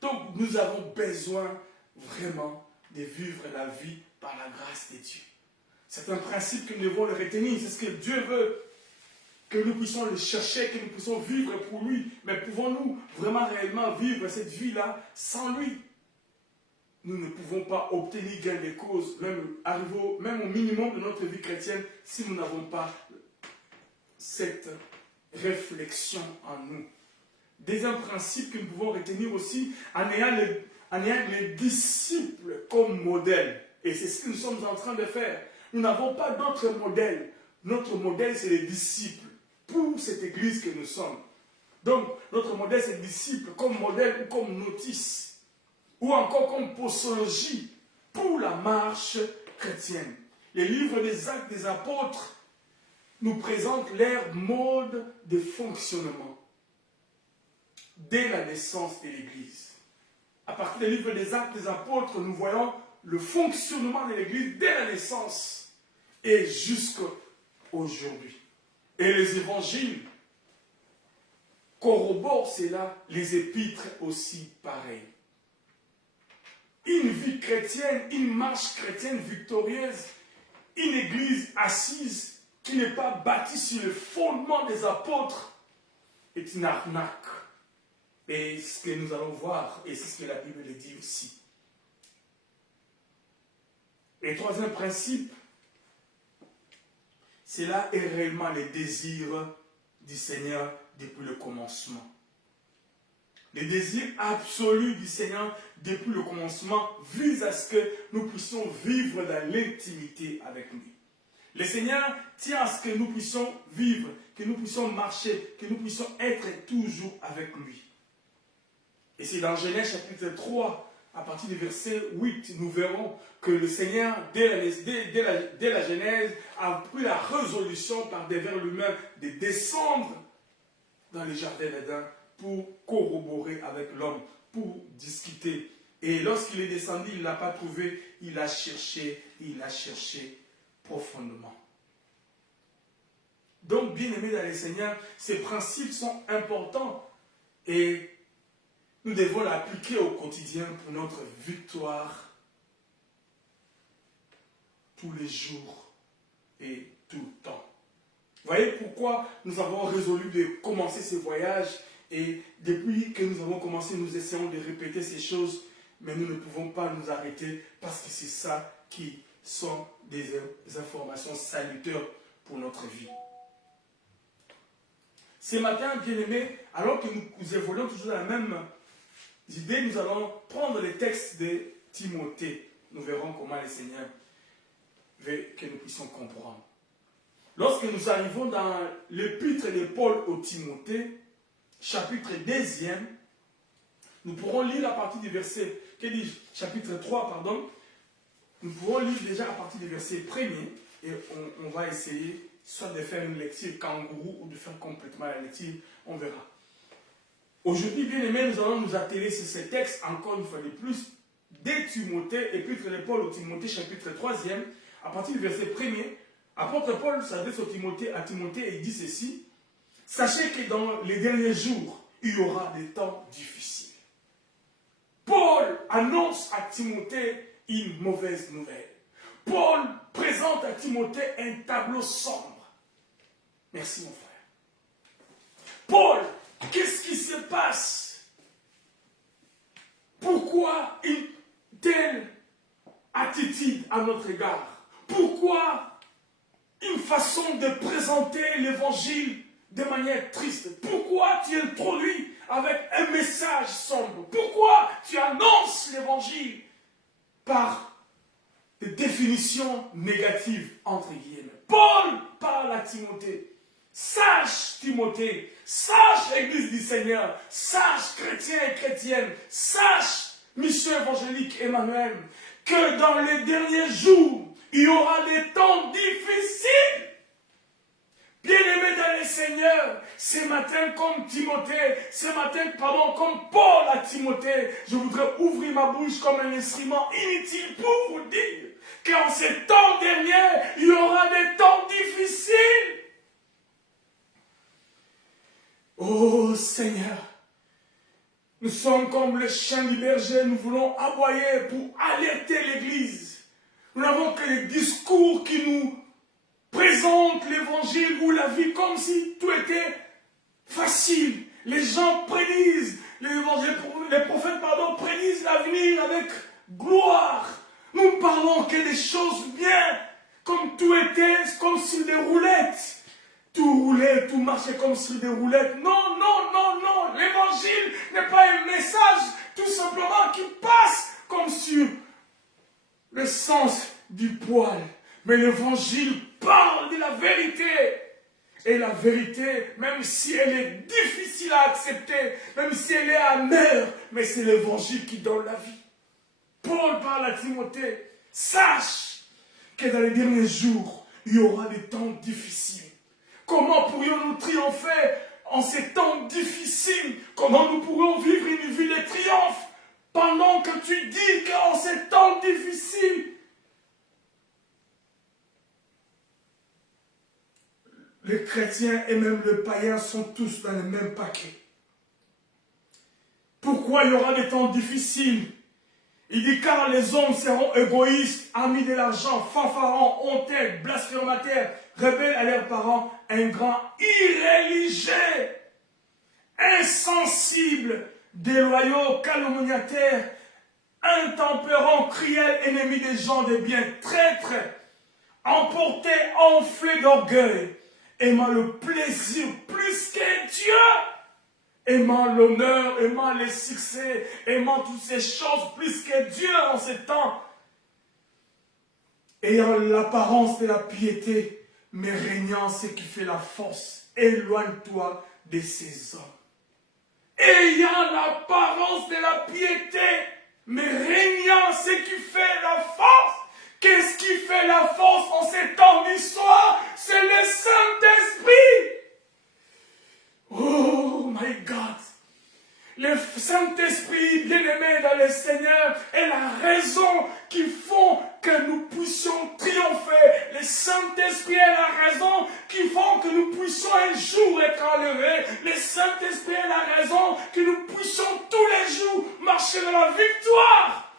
Donc nous avons besoin vraiment de vivre la vie par la grâce de Dieu. C'est un principe que nous devons le retenir. C'est ce que Dieu veut. Que nous puissions le chercher, que nous puissions vivre pour lui. Mais pouvons-nous vraiment réellement vivre cette vie-là sans lui? Nous ne pouvons pas obtenir gain de cause, même au minimum de notre vie chrétienne, si nous n'avons pas cette réflexion en nous. Deuxième principe que nous pouvons retenir aussi, en ayant les disciples comme modèle. Et c'est ce que nous sommes en train de faire. Nous n'avons pas d'autre modèle. Notre modèle, c'est les disciples pour cette église que nous sommes. Donc, notre modèle, c'est les disciples comme modèle ou comme notice, ou encore comme posologie pour la marche chrétienne. Les livres des Actes des Apôtres nous présentent leur mode de fonctionnement dès la naissance de l'Église. À partir des livres des Actes des Apôtres, nous voyons le fonctionnement de l'Église dès la naissance et jusqu'à aujourd'hui. Et les évangiles corroborent cela, les épîtres aussi pareil. Une vie chrétienne, une marche chrétienne victorieuse, une église assise qui n'est pas bâtie sur le fondement des apôtres est une arnaque. Et ce que nous allons voir, et c'est ce que la Bible le dit aussi. Et troisième principe, cela est réellement le désir du Seigneur depuis le commencement. Le désir absolu du Seigneur depuis le commencement vise à ce que nous puissions vivre dans l'intimité avec lui. Le Seigneur tient à ce que nous puissions vivre, que nous puissions marcher, que nous puissions être toujours avec lui. Et c'est dans Genèse chapitre 3, à partir du verset 8, nous verrons que le Seigneur, dès la Genèse, a pris la résolution par devers lui-même de descendre dans le jardin d'Éden pour corroborer avec l'homme, pour discuter. Et lorsqu'il est descendu, il ne l'a pas trouvé, il a cherché profondément. Donc, bien aimés dans le Seigneur, ces principes sont importants et nous devons l'appliquer au quotidien pour notre victoire tous les jours et tout le temps. Vous voyez pourquoi nous avons résolu de commencer ce voyage et depuis que nous avons commencé, nous essayons de répéter ces choses, mais nous ne pouvons pas nous arrêter parce que c'est ça qui sont des informations salutaires pour notre vie. Ce matin, bien-aimés, alors que nous évoluons toujours dans la même idée, nous allons prendre les textes de Timothée. Nous verrons comment le Seigneur veut que nous puissions comprendre. Lorsque nous arrivons dans l'épître de Paul au Timothée, chapitre 2, nous pourrons lire à partir du verset, chapitre 3, pardon, nous pourrons lire déjà à partir du verset 1er et on va essayer soit de faire une lecture kangourou ou de faire complètement la lecture, on verra. Aujourd'hui, bien aimés, nous allons nous atteler sur ces textes, encore une fois de plus, dès Timothée, épître de Paul au Timothée, chapitre 3e, à partir du verset 1er, apôtre Paul s'adresse à Timothée et il dit ceci: sachez que dans les derniers jours, il y aura des temps difficiles. Paul annonce à Timothée une mauvaise nouvelle. Paul présente à Timothée un tableau sombre. Merci mon frère. Paul, qu'est-ce qui se passe? Pourquoi une telle attitude à notre égard? Pourquoi une façon de présenter l'évangile de manière triste? Pourquoi tu introduis avec un message sombre? Pourquoi tu annonces l'évangile par des définitions négatives entre guillemets? Paul parle à Timothée. Sache Timothée, sache Église du Seigneur, sache chrétiens et chrétiennes, sache mission évangélique Emmanuel, que dans les derniers jours, il y aura des temps difficiles. Bien-aimés dans le Seigneur, ce matin comme comme Paul à Timothée, je voudrais ouvrir ma bouche comme un instrument inutile pour vous dire qu'en ces temps derniers, il y aura des temps difficiles. Oh Seigneur, nous sommes comme le chien du berger, nous voulons aboyer pour alerter l'Église. Nous n'avons que les discours qui nous présentent l'Évangile ou la vie comme si tout était facile. Les gens prédisent, les prophètes prédisent l'avenir avec gloire. Nous parlons que des choses bien, comme tout était, comme sur des roulettes. Tout roulait, tout marchait comme sur des roulettes. Non, non, non, non. L'évangile n'est pas un message tout simplement qui passe comme sur le sens du poil. Mais l'évangile parle de la vérité. Et la vérité, même si elle est difficile à accepter, même si elle est amère, mais c'est l'évangile qui donne la vie. Paul parle à Timothée. Sache que dans les derniers jours, il y aura des temps difficiles. Comment pourrions-nous triompher en ces temps difficiles? Comment nous pourrions vivre une vie de triomphe pendant que tu dis qu'en ces temps difficiles, les chrétiens et même les païens sont tous dans le même paquet? Pourquoi il y aura des temps difficiles? Il dit car les hommes seront égoïstes, amis de l'argent, fanfarons, honteux, blasphémataires, rebelles à leurs parents, ingrats, irréligieux, insensibles, déloyaux, calomniateurs, intempérants, cruels, ennemis des gens de bien, traîtres, emportés, enflés d'orgueil, aimant le plaisir plus que Dieu, aimant l'honneur, aimant les succès, aimant toutes ces choses plus que Dieu en ces temps, ayant l'apparence de la piété, mais régnant ce qui fait la force. Éloigne-toi de ces hommes. Ayant l'apparence de la piété, mais régnant ce qui fait la force. Qu'est-ce qui fait la force en ces temps d'histoire? C'est le Saint-Esprit. Oh my God. Le Saint-Esprit bien-aimé dans le Seigneur est la raison qui font que nous puissions triompher. Le Saint-Esprit est la raison qui font que nous puissions un jour être enlevés. Le Saint-Esprit est la raison que nous puissions tous les jours marcher dans la victoire.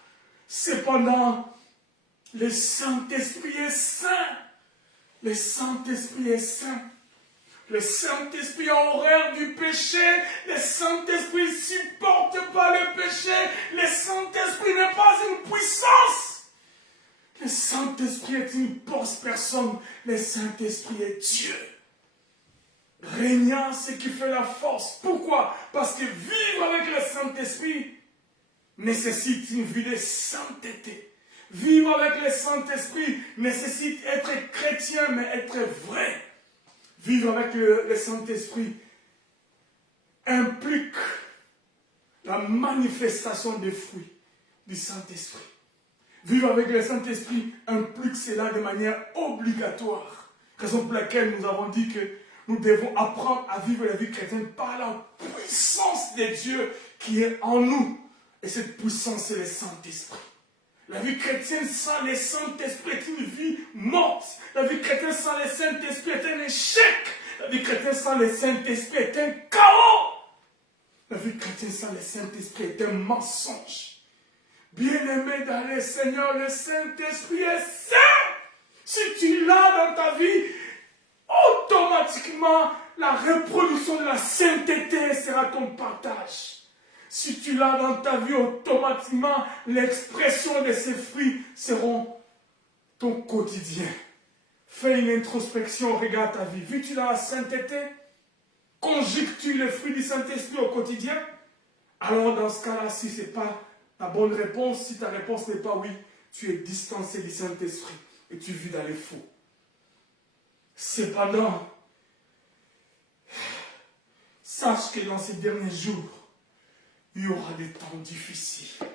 Cependant, le Saint-Esprit est saint. Le Saint-Esprit est saint. Le Saint-Esprit a horreur du péché. Le Saint-Esprit ne supporte pas le péché. Le Saint-Esprit n'est pas une puissance. Le Saint-Esprit est une personne. Le Saint-Esprit est Dieu. Régnant, ce qui fait la force. Pourquoi? Parce que vivre avec le Saint-Esprit nécessite une vie de sainteté. Vivre avec le Saint-Esprit nécessite être chrétien, mais être vrai. Vivre avec le Saint-Esprit implique la manifestation des fruits du Saint-Esprit. Vivre avec le Saint-Esprit implique cela de manière obligatoire. Raison pour laquelle nous avons dit que nous devons apprendre à vivre la vie chrétienne par la puissance de Dieu qui est en nous. Et cette puissance, c'est le Saint-Esprit. La vie chrétienne sans le Saint-Esprit est une vie morte. La vie chrétienne sans le Saint-Esprit est un échec. La vie chrétienne sans le Saint-Esprit est un chaos. La vie chrétienne sans le Saint-Esprit est un mensonge. Bien-aimé dans le Seigneur, le Saint-Esprit est saint. Si tu l'as dans ta vie, automatiquement, la reproduction de la sainteté sera ton partage. Si tu l'as dans ta vie, automatiquement, l'expression de ces fruits seront ton quotidien. Fais une introspection, regarde ta vie. Vis-tu dans la sainteté? Conjugues-tu les fruits du Saint-Esprit au quotidien? Alors dans ce cas-là, si ce n'est pas la bonne réponse, si ta réponse n'est pas oui, tu es distancé du Saint-Esprit et tu vis dans les faux. Cependant, sache que dans ces derniers jours, il y aura des temps difficiles.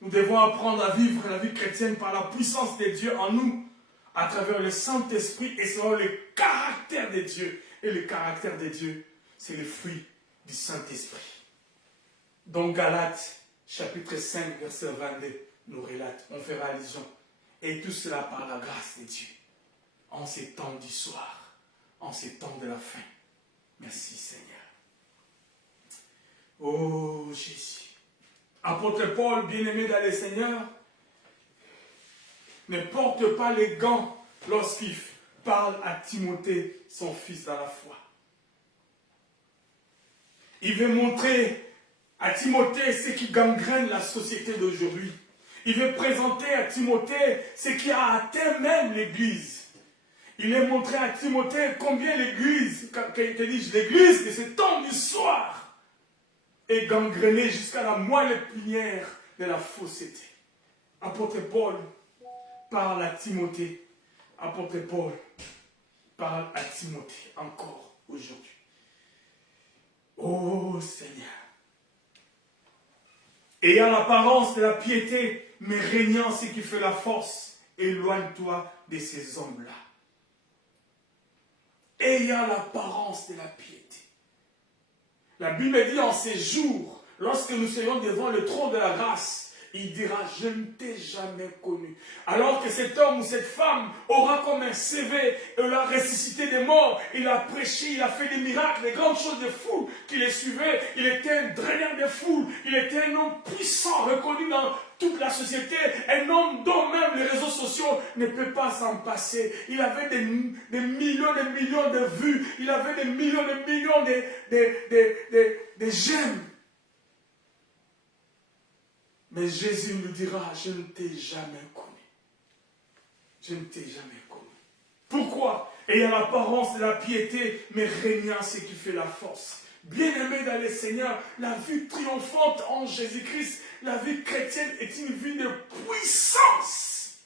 Nous devons apprendre à vivre la vie chrétienne par la puissance de Dieu en nous, à travers le Saint-Esprit et selon le caractère de Dieu. Et le caractère de Dieu, c'est le fruit du Saint-Esprit. Donc Galates, chapitre 5, verset 22, nous relate, on fera allusion. Et tout cela par la grâce de Dieu, en ces temps du soir, en ces temps de la fin. Merci Seigneur. Oh Jésus. Apôtre Paul, bien-aimé dans le Seigneur, ne porte pas les gants lorsqu'il parle à Timothée, son fils dans la foi. Il veut montrer à Timothée ce qui gangrène la société d'aujourd'hui. Il veut présenter à Timothée ce qui a atteint même l'Église. Il veut montrer à Timothée combien l'Église, quand il te dit l'Église de ce temps du soir, est gangrénée jusqu'à la moelle épinière de la fausseté. Apôtre Paul parle à Timothée. Apôtre Paul parle à Timothée encore aujourd'hui. Oh Seigneur. Ayant l'apparence de la piété, mais régnant ce qui fait la force, éloigne-toi de ces hommes-là. Ayant l'apparence de la piété. La Bible dit en ces jours, lorsque nous serons devant le trône de la grâce, il dira, je ne t'ai jamais connu. Alors que cet homme ou cette femme aura comme un CV, il a ressuscité des morts, il a prêché, il a fait des miracles, des grandes choses de fou qui les suivaient. Il était un draineur de foule, il était un homme puissant, reconnu dans toute la société, un homme dont même les réseaux sociaux ne peuvent pas s'en passer. Il avait des millions de vues, il avait des millions de j'aime. Mais Jésus nous dira, je ne t'ai jamais connu. Je ne t'ai jamais connu. Pourquoi? Ayant l'apparence de la piété, mais régnant ce qui fait la force. Bien-aimé dans le Seigneur, la vie triomphante en Jésus-Christ, la vie chrétienne est une vie de puissance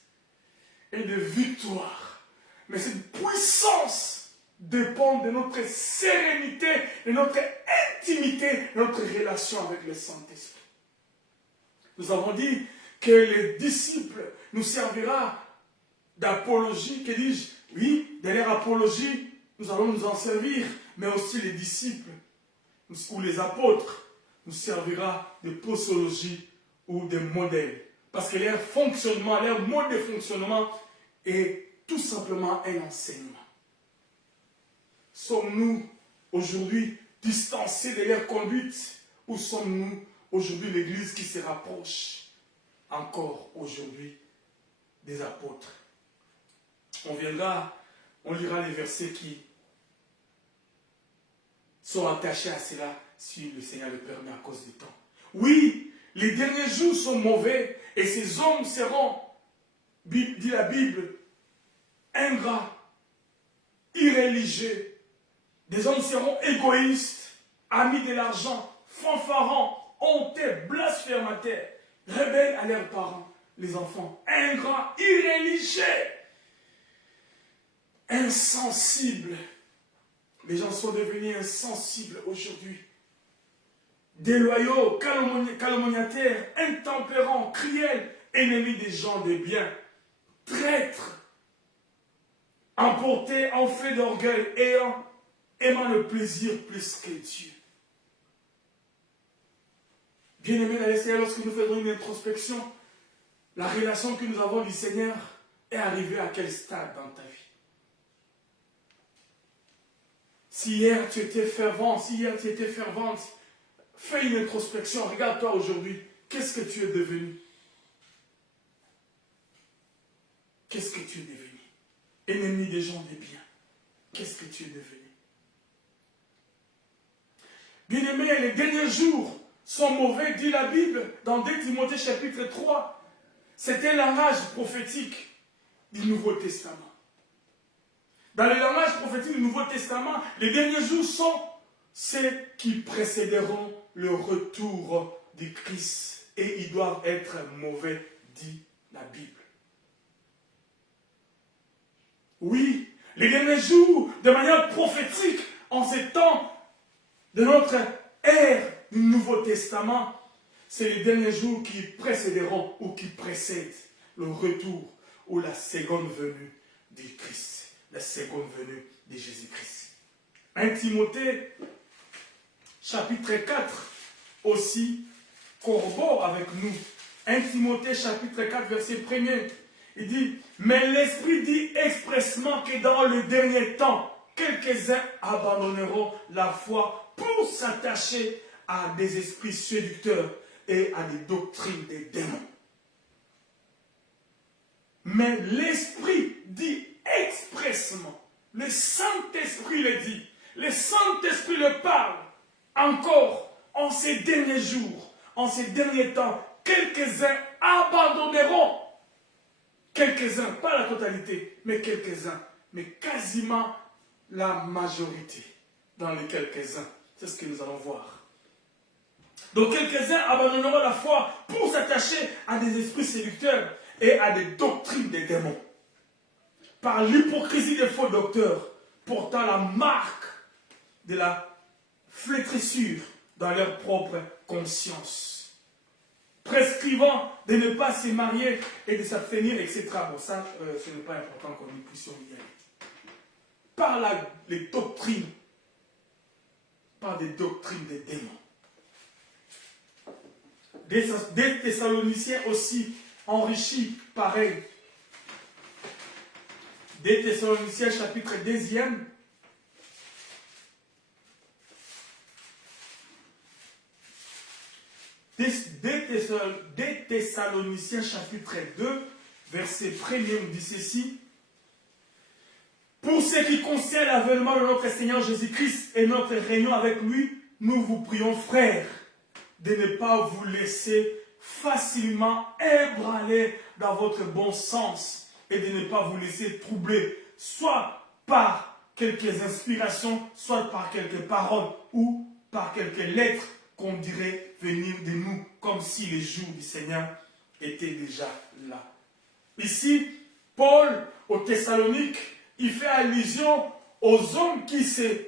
et de victoire. Mais cette puissance dépend de notre sérénité, de notre intimité, de notre relation avec le Saint-Esprit. Nous avons dit que les disciples nous servira d'apologie. Que dis-je? Oui, de leur apologie, nous allons nous en servir. Mais aussi les disciples ou les apôtres nous servira de posologie ou de modèle. Parce que leur fonctionnement, leur mode de fonctionnement est tout simplement un enseignement. Sommes-nous aujourd'hui distancés de leur conduite ou sommes-nous aujourd'hui l'Église qui se rapproche encore aujourd'hui des apôtres? On viendra, on lira les versets qui sont attachés à cela si le Seigneur le permet à cause du temps. Oui, les derniers jours sont mauvais et ces hommes seront, dit la Bible, ingrats, irréligieux. Des hommes seront égoïstes, amis de l'argent, fanfarons, honteux, blasphémateurs, rebelles à leurs parents, les enfants, ingrats, irréligieux, insensibles. Les gens sont devenus insensibles aujourd'hui. Déloyaux, calomniateurs, intempérants, cruels, ennemi des gens de bien, traître, emporté, enflé d'orgueil, aimant le plaisir plus que Dieu. Bien-aimés dans le Seigneur, lorsque nous faisons une introspection, la relation que nous avons du Seigneur est arrivée à quel stade dans ta vie? Si hier tu étais fervent, si hier tu étais fervente, fais une introspection, regarde-toi aujourd'hui, qu'est-ce que tu es devenu? Qu'est-ce que tu es devenu? Ennemi des gens des biens, qu'est-ce que tu es devenu? Bien-aimés, les derniers jours sont mauvais, dit la Bible, dans 2 Timothée chapitre 3. C'était le langage prophétique du Nouveau Testament. Dans le langage prophétique du Nouveau Testament, les derniers jours sont ceux qui précéderont le retour du Christ. Et ils doivent être mauvais, dit la Bible. Oui, les derniers jours, de manière prophétique, en ces temps de notre ère du Nouveau Testament, c'est les derniers jours qui précéderont ou qui précèdent le retour ou la seconde venue du Christ, la seconde venue de Jésus-Christ. 1 Timothée, chapitre 4, aussi corrobore avec nous. 1 Timothée, chapitre 4, verset 1er, il dit, « Mais l'Esprit dit expressement que dans le dernier temps, quelques-uns abandonneront la foi pour s'attacher à des esprits séducteurs et à des doctrines des démons. » Mais l'Esprit dit expressement, le Saint-Esprit le dit, le Saint-Esprit le parle, encore en ces derniers jours, en ces derniers temps, quelques-uns abandonneront. Quelques-uns, pas la totalité, mais quelques-uns, mais quasiment la majorité dans les quelques-uns. C'est ce que nous allons voir. Donc quelques-uns abandonneront la foi pour s'attacher à des esprits séducteurs et à des doctrines des démons. Par l'hypocrisie des faux docteurs, portant la marque de la flétrissure dans leur propre conscience. Prescrivant de ne pas se marier et de s'abstenir, etc. Bon, ça, ce n'est pas important que nous puissions y aller. Par les doctrines, par des doctrines des démons. Des Thessaloniciens aussi enrichis, pareil. Des Thessaloniciens, chapitre 2. Des Thessaloniciens chapitre 2, verset 1er, on dit ceci. Pour ce qui concerne l'avènement de notre Seigneur Jésus-Christ et notre réunion avec lui, nous vous prions, frères, de ne pas vous laisser facilement ébranler dans votre bon sens et de ne pas vous laisser troubler, soit par quelques inspirations, soit par quelques paroles ou par quelques lettres qu'on dirait venir de nous, comme si les jours du Seigneur étaient déjà là. Ici, Paul, aux Thessaloniques, il fait allusion aux hommes qui se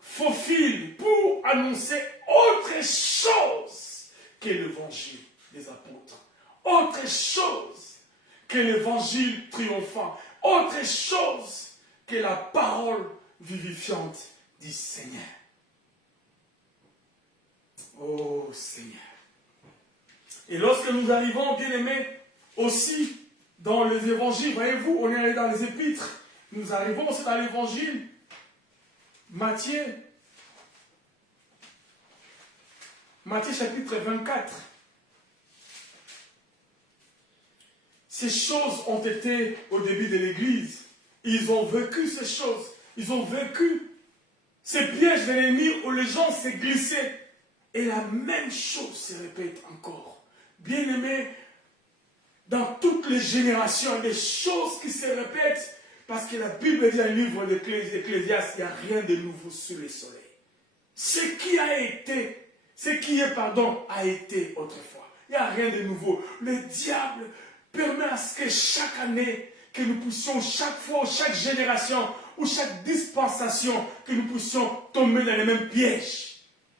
faufilent pour annoncer autre chose que l'évangile des apôtres. Autre chose que l'évangile triomphant. Autre chose que la parole vivifiante du Seigneur. Oh Seigneur. Et lorsque nous arrivons, bien aimés, aussi dans les évangiles, voyez-vous, on est allé dans les épîtres, nous arrivons aussi dans l'évangile, Matthieu chapitre 24. Ces choses ont été au début de l'Église. Ils ont vécu ces choses. Ils ont vécu ces pièges de l'ennemi où les gens s'est glissés. Et la même chose se répète encore. Bien-aimés, dans toutes les générations, il y a des choses qui se répètent parce que la Bible dit dans le livre d'Ecclésiaste, il n'y a rien de nouveau sous le soleil. Ce qui a été autrefois. Il n'y a rien de nouveau. Le diable permet à ce que chaque année, que nous puissions, chaque fois, chaque génération, ou chaque dispensation, que nous puissions tomber dans les mêmes pièges.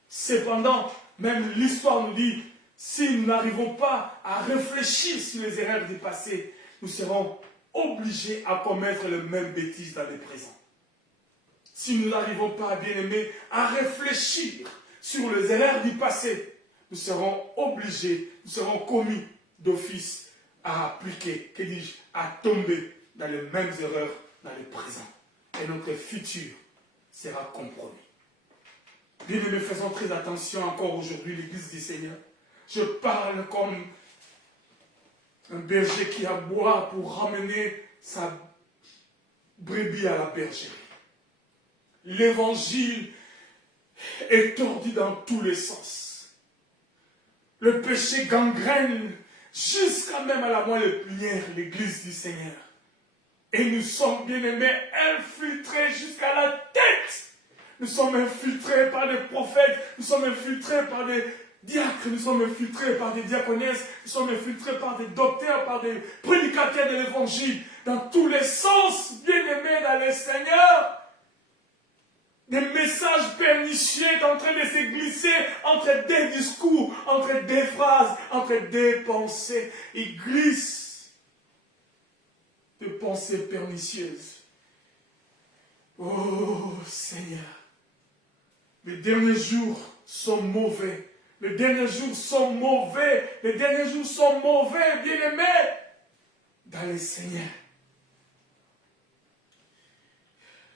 Cependant, même l'histoire nous dit, Si nous n'arrivons pas à réfléchir sur les erreurs du passé, nous serons obligés à commettre les mêmes bêtises dans le présent. Si nous n'arrivons pas, bien-aimés, à réfléchir sur les erreurs du passé, nous serons obligés, nous serons commis d'office à appliquer, que dis-je, à tomber dans les mêmes erreurs dans le présent. Et notre futur sera compromis. Bien-aimés, faisons très attention encore aujourd'hui, l'Église du Seigneur. Je parle comme un berger qui aboie pour ramener sa brebis à la bergerie. L'évangile est tordu dans tous les sens. Le péché gangrène jusqu'à même à la moelle épinière l'Église du Seigneur. Et nous sommes, bien-aimés, infiltrés jusqu'à la tête. Nous sommes infiltrés par des prophètes, nous sommes infiltrés par des diacres, nous sommes infiltrés par des diaconesses, nous sommes infiltrés par des docteurs, par des prédicateurs de l'évangile, dans tous les sens, bien-aimés dans le Seigneur. Des messages pernicieux en train de se glisser entre des discours, entre des phrases, entre des pensées. Ils glissent de pensées pernicieuses. Oh Seigneur, les derniers jours sont mauvais. Les derniers jours sont mauvais. Les derniers jours sont mauvais, bien-aimés, dans le Seigneur.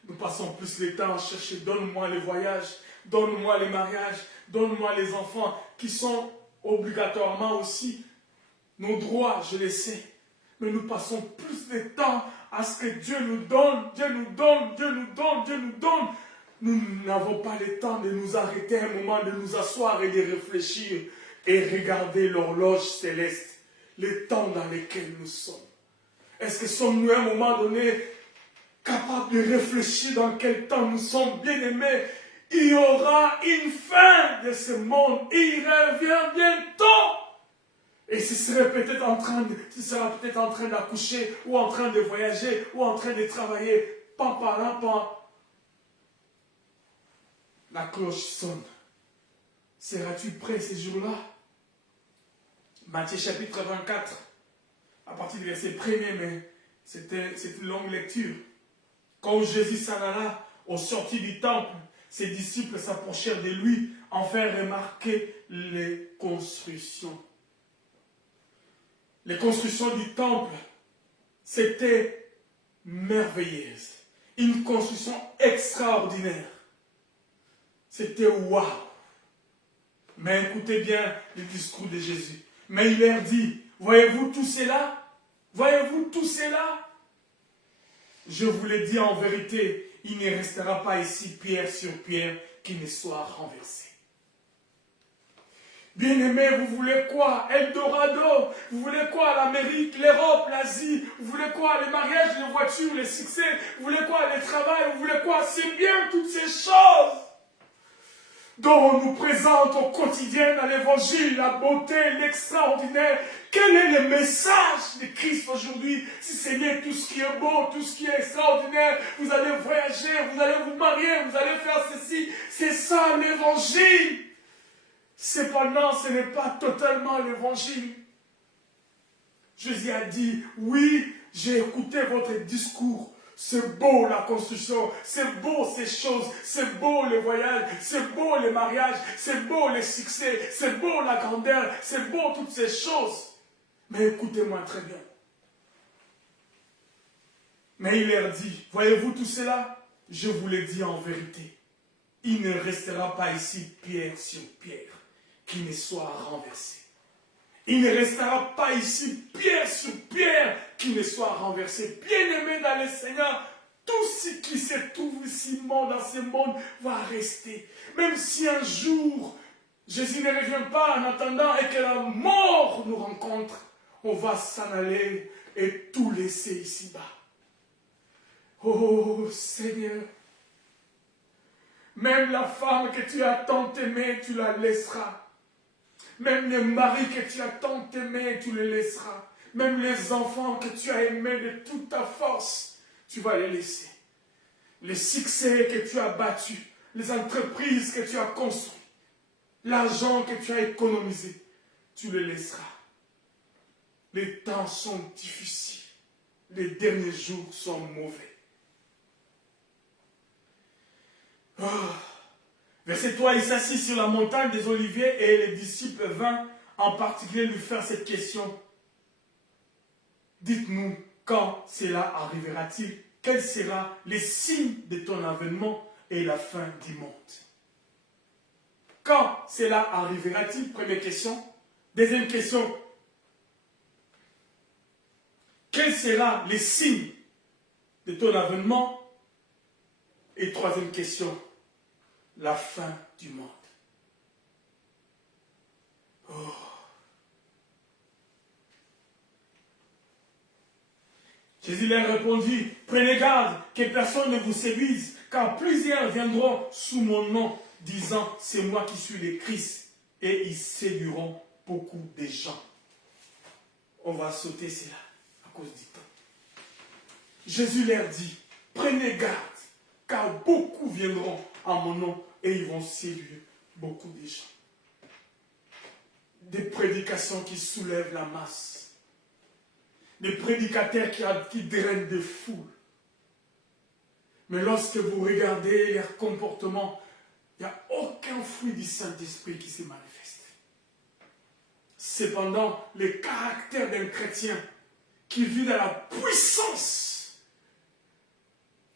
Nous passons plus le temps à chercher, donne-moi les voyages, donne-moi les mariages, donne-moi les enfants, qui sont obligatoirement aussi nos droits, je le sais. Mais nous passons plus de temps à ce que Dieu nous donne, Dieu nous donne, Dieu nous donne, Dieu nous donne. Nous n'avons pas le temps de nous arrêter un moment, de nous asseoir et de réfléchir et regarder l'horloge céleste, le temps dans lequel nous sommes. Est-ce que sommes-nous à un moment donné capables de réfléchir dans quel temps nous sommes bien-aimés? Il y aura une fin de ce monde, il revient bientôt. Et ce sera peut-être en train d'accoucher, ou en train de voyager, ou en train de travailler. Pas par là, pas. La cloche sonne. Seras-tu prêt ces jours-là? Matthieu chapitre 24, à partir du verset 1er, mais c'est une longue lecture. Quand Jésus s'en alla au sorti du temple, ses disciples s'approchèrent de lui, en faire remarquer les constructions. Les constructions du temple, c'était merveilleuse. Une construction extraordinaire. C'était waouh. Mais écoutez bien le discours de Jésus. Mais il leur dit, voyez-vous tout cela? Voyez-vous tout cela? Je vous le dis en vérité, il ne restera pas ici pierre sur pierre qui ne soit renversée. Bien-aimés, vous voulez quoi? Eldorado? Vous voulez quoi? L'Amérique, l'Europe, l'Asie? Vous voulez quoi? Les mariages, les voitures, les succès? Vous voulez quoi? Le travail? Vous voulez quoi? C'est bien toutes ces choses dont on nous présente au quotidien dans l'évangile, la beauté, l'extraordinaire. Quel est le message de Christ aujourd'hui? Si ce n'est tout ce qui est beau, tout ce qui est extraordinaire, vous allez voyager, vous allez vous marier, vous allez faire ceci. C'est ça l'évangile. Cependant, ce n'est pas totalement l'évangile. Jésus a dit, oui, j'ai écouté votre discours. C'est beau la construction, c'est beau ces choses, c'est beau le voyage, c'est beau les mariages, c'est beau les succès, c'est beau la grandeur, c'est beau toutes ces choses. Mais écoutez-moi très bien. Mais il leur dit, voyez-vous tout cela? Je vous le dis en vérité. Il ne restera pas ici pierre sur pierre qui ne soit renversé. Il ne restera pas ici pierre sur pierre qui ne soit renversé. Bien-aimé dans le Seigneur, tout ce qui se trouve ici dans ce monde va rester. Même si un jour Jésus ne revient pas en attendant et que la mort nous rencontre, on va s'en aller et tout laisser ici-bas. Oh Seigneur, même la femme que tu as tant aimée, tu la laisseras. Même les maris que tu as tant aimés, tu les laisseras. Même les enfants que tu as aimés de toute ta force, tu vas les laisser. Les succès que tu as battus, les entreprises que tu as construites, l'argent que tu as économisé, tu le laisseras. Les temps sont difficiles. Les derniers jours sont mauvais. Oh. Verset 3, il s'assit sur la montagne des Oliviers et les disciples vinrent en particulier lui faire cette question. Dites-nous, quand cela arrivera-t-il? Quel sera les signes de ton avènement et la fin du monde? Quand cela arrivera-t-il? Première question. Deuxième question. Quels seront les signes de ton avènement? Et troisième question. La fin du monde. Oh. Jésus leur répondit, prenez garde que personne ne vous séduise, car plusieurs viendront sous mon nom, disant, c'est moi qui suis le Christ, et ils séduiront beaucoup de gens. On va sauter cela à cause du temps. Jésus leur dit, prenez garde, car beaucoup viendront en mon nom, et ils vont séduire beaucoup de gens. Des prédications qui soulèvent la masse. Des prédicateurs qui drainent des foules. Mais lorsque vous regardez leur comportement, il n'y a aucun fruit du Saint-Esprit qui se manifeste. Cependant, le caractère d'un chrétien qui vit dans la puissance,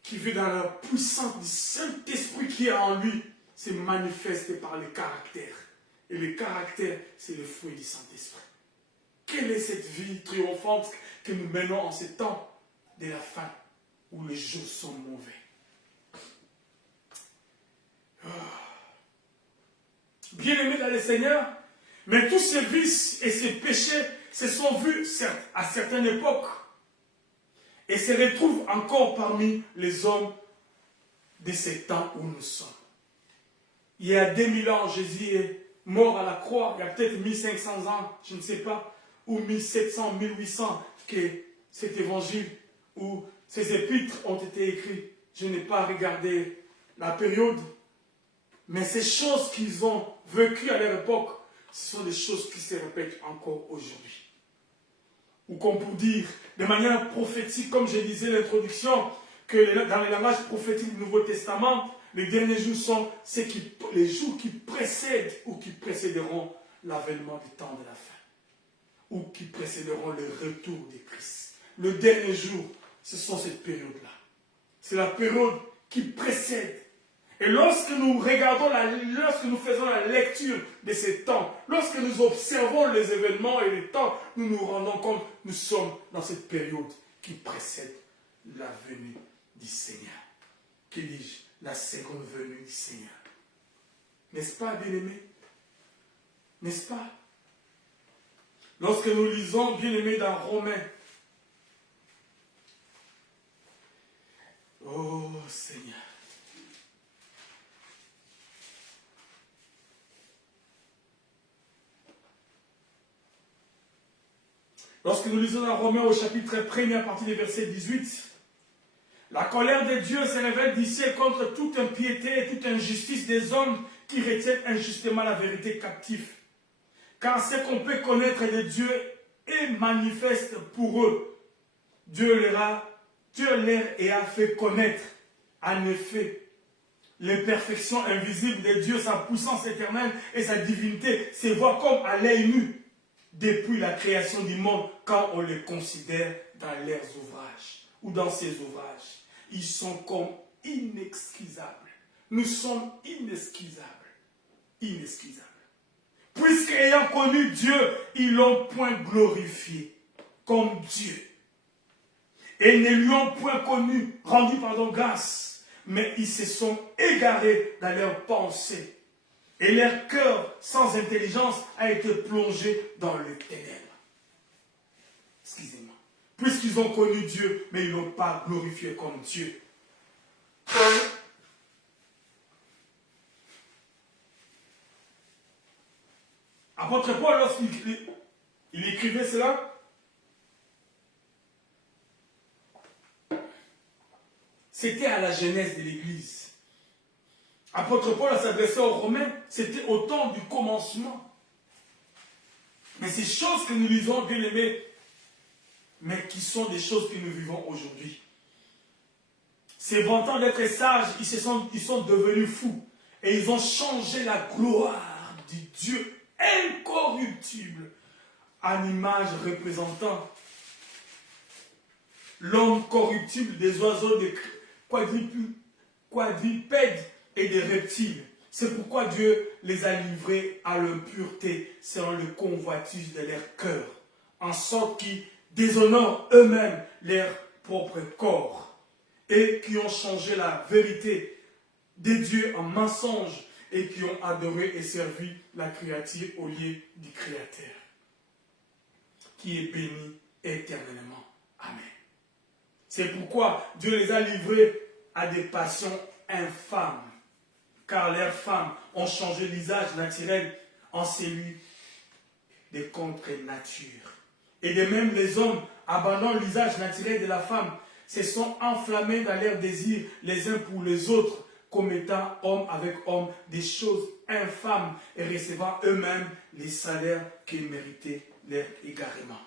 du Saint-Esprit qui est en lui, se manifeste par le caractère. Et le caractère, c'est le fruit du Saint-Esprit. Quelle est cette vie triomphante que nous menons en ce temps de la fin où les jours sont mauvais? Oh. Bien-aimés dans le Seigneur, mais tous ces vices et ces péchés se sont vus à certaines époques et se retrouvent encore parmi les hommes de ces temps où nous sommes. Il y a 2000 ans, Jésus est mort à la croix, il y a peut-être 1500 ans, je ne sais pas, ou 1700, 1800, que cet évangile ou ces épîtres ont été écrits. Je n'ai pas regardé la période, mais ces choses qu'ils ont vécues à leur époque, ce sont des choses qui se répètent encore aujourd'hui. Ou qu'on peut dire, de manière prophétique, comme je disais l'introduction, que dans les langages prophétiques du Nouveau Testament, les derniers jours sont les jours qui précèdent ou qui précéderont l'avènement du temps de la fin, ou qui précéderont le retour de Christ. Le dernier jour, ce sont cette période-là. C'est la période qui précède. Et lorsque nous regardons, lorsque nous faisons la lecture de ces temps, lorsque nous observons les événements et les temps, nous nous rendons compte que nous sommes dans cette période qui précède la venue du Seigneur. Que dis-je? La seconde venue du Seigneur. N'est-ce pas, bien-aimés? N'est-ce pas? Lorsque nous lisons, bien-aimés, dans Romains, oh Seigneur, lorsque nous lisons dans Romains au chapitre 1er à partir du verset 18, la colère de Dieu se révèle du ciel contre toute impiété et toute injustice des hommes qui retiennent injustement la vérité captive. Car ce qu'on peut connaître de Dieu est manifeste pour eux. Dieu leur a fait connaître, en effet, les perfections invisibles de Dieu, sa puissance éternelle et sa divinité se voient comme à l'œil nu depuis la création du monde quand on les considère dans leurs ouvrages ou dans ses ouvrages. Ils sont comme inexcusables. Nous sommes inexcusables. Inexcusables. Puisque ayant connu Dieu, ils l'ont point glorifié comme Dieu. Et ne lui ont point rendu grâce, mais ils se sont égarés dans leurs pensées. Et leur cœur sans intelligence a été plongé dans le ténèbres. Excusez-moi. Puisqu'ils ont connu Dieu, mais ils ne l'ont pas glorifié comme Dieu. Apôtre Paul, lorsqu'il écrivait cela, c'était à la genèse de l'Église. Apôtre Paul s'adressait aux Romains, c'était au temps du commencement. Mais ces choses que nous lisons, bien aimés, mais qui sont des choses que nous vivons aujourd'hui. Ces vantants d'être sages, ils sont devenus fous. Et ils ont changé la gloire du Dieu incorruptible en image représentant l'homme corruptible des oiseaux, des quadrupèdes et des reptiles. C'est pourquoi Dieu les a livrés à l'impureté selon le convoitise de leur cœur, en sorte qu'ils déshonorent eux-mêmes leur propre corps et qui ont changé la vérité des dieux en mensonge et qui ont adoré et servi la créature au lieu du Créateur, qui est béni éternellement. Amen. C'est pourquoi Dieu les a livrés à des passions infâmes, car leurs femmes ont changé l'usage naturel en celui des contre-natures. Et de même, les hommes abandonnent l'usage naturel de la femme, se sont enflammés dans leurs désirs les uns pour les autres, commettant homme avec homme des choses infâmes et recevant eux-mêmes les salaires qu'ils méritaient leur égarement.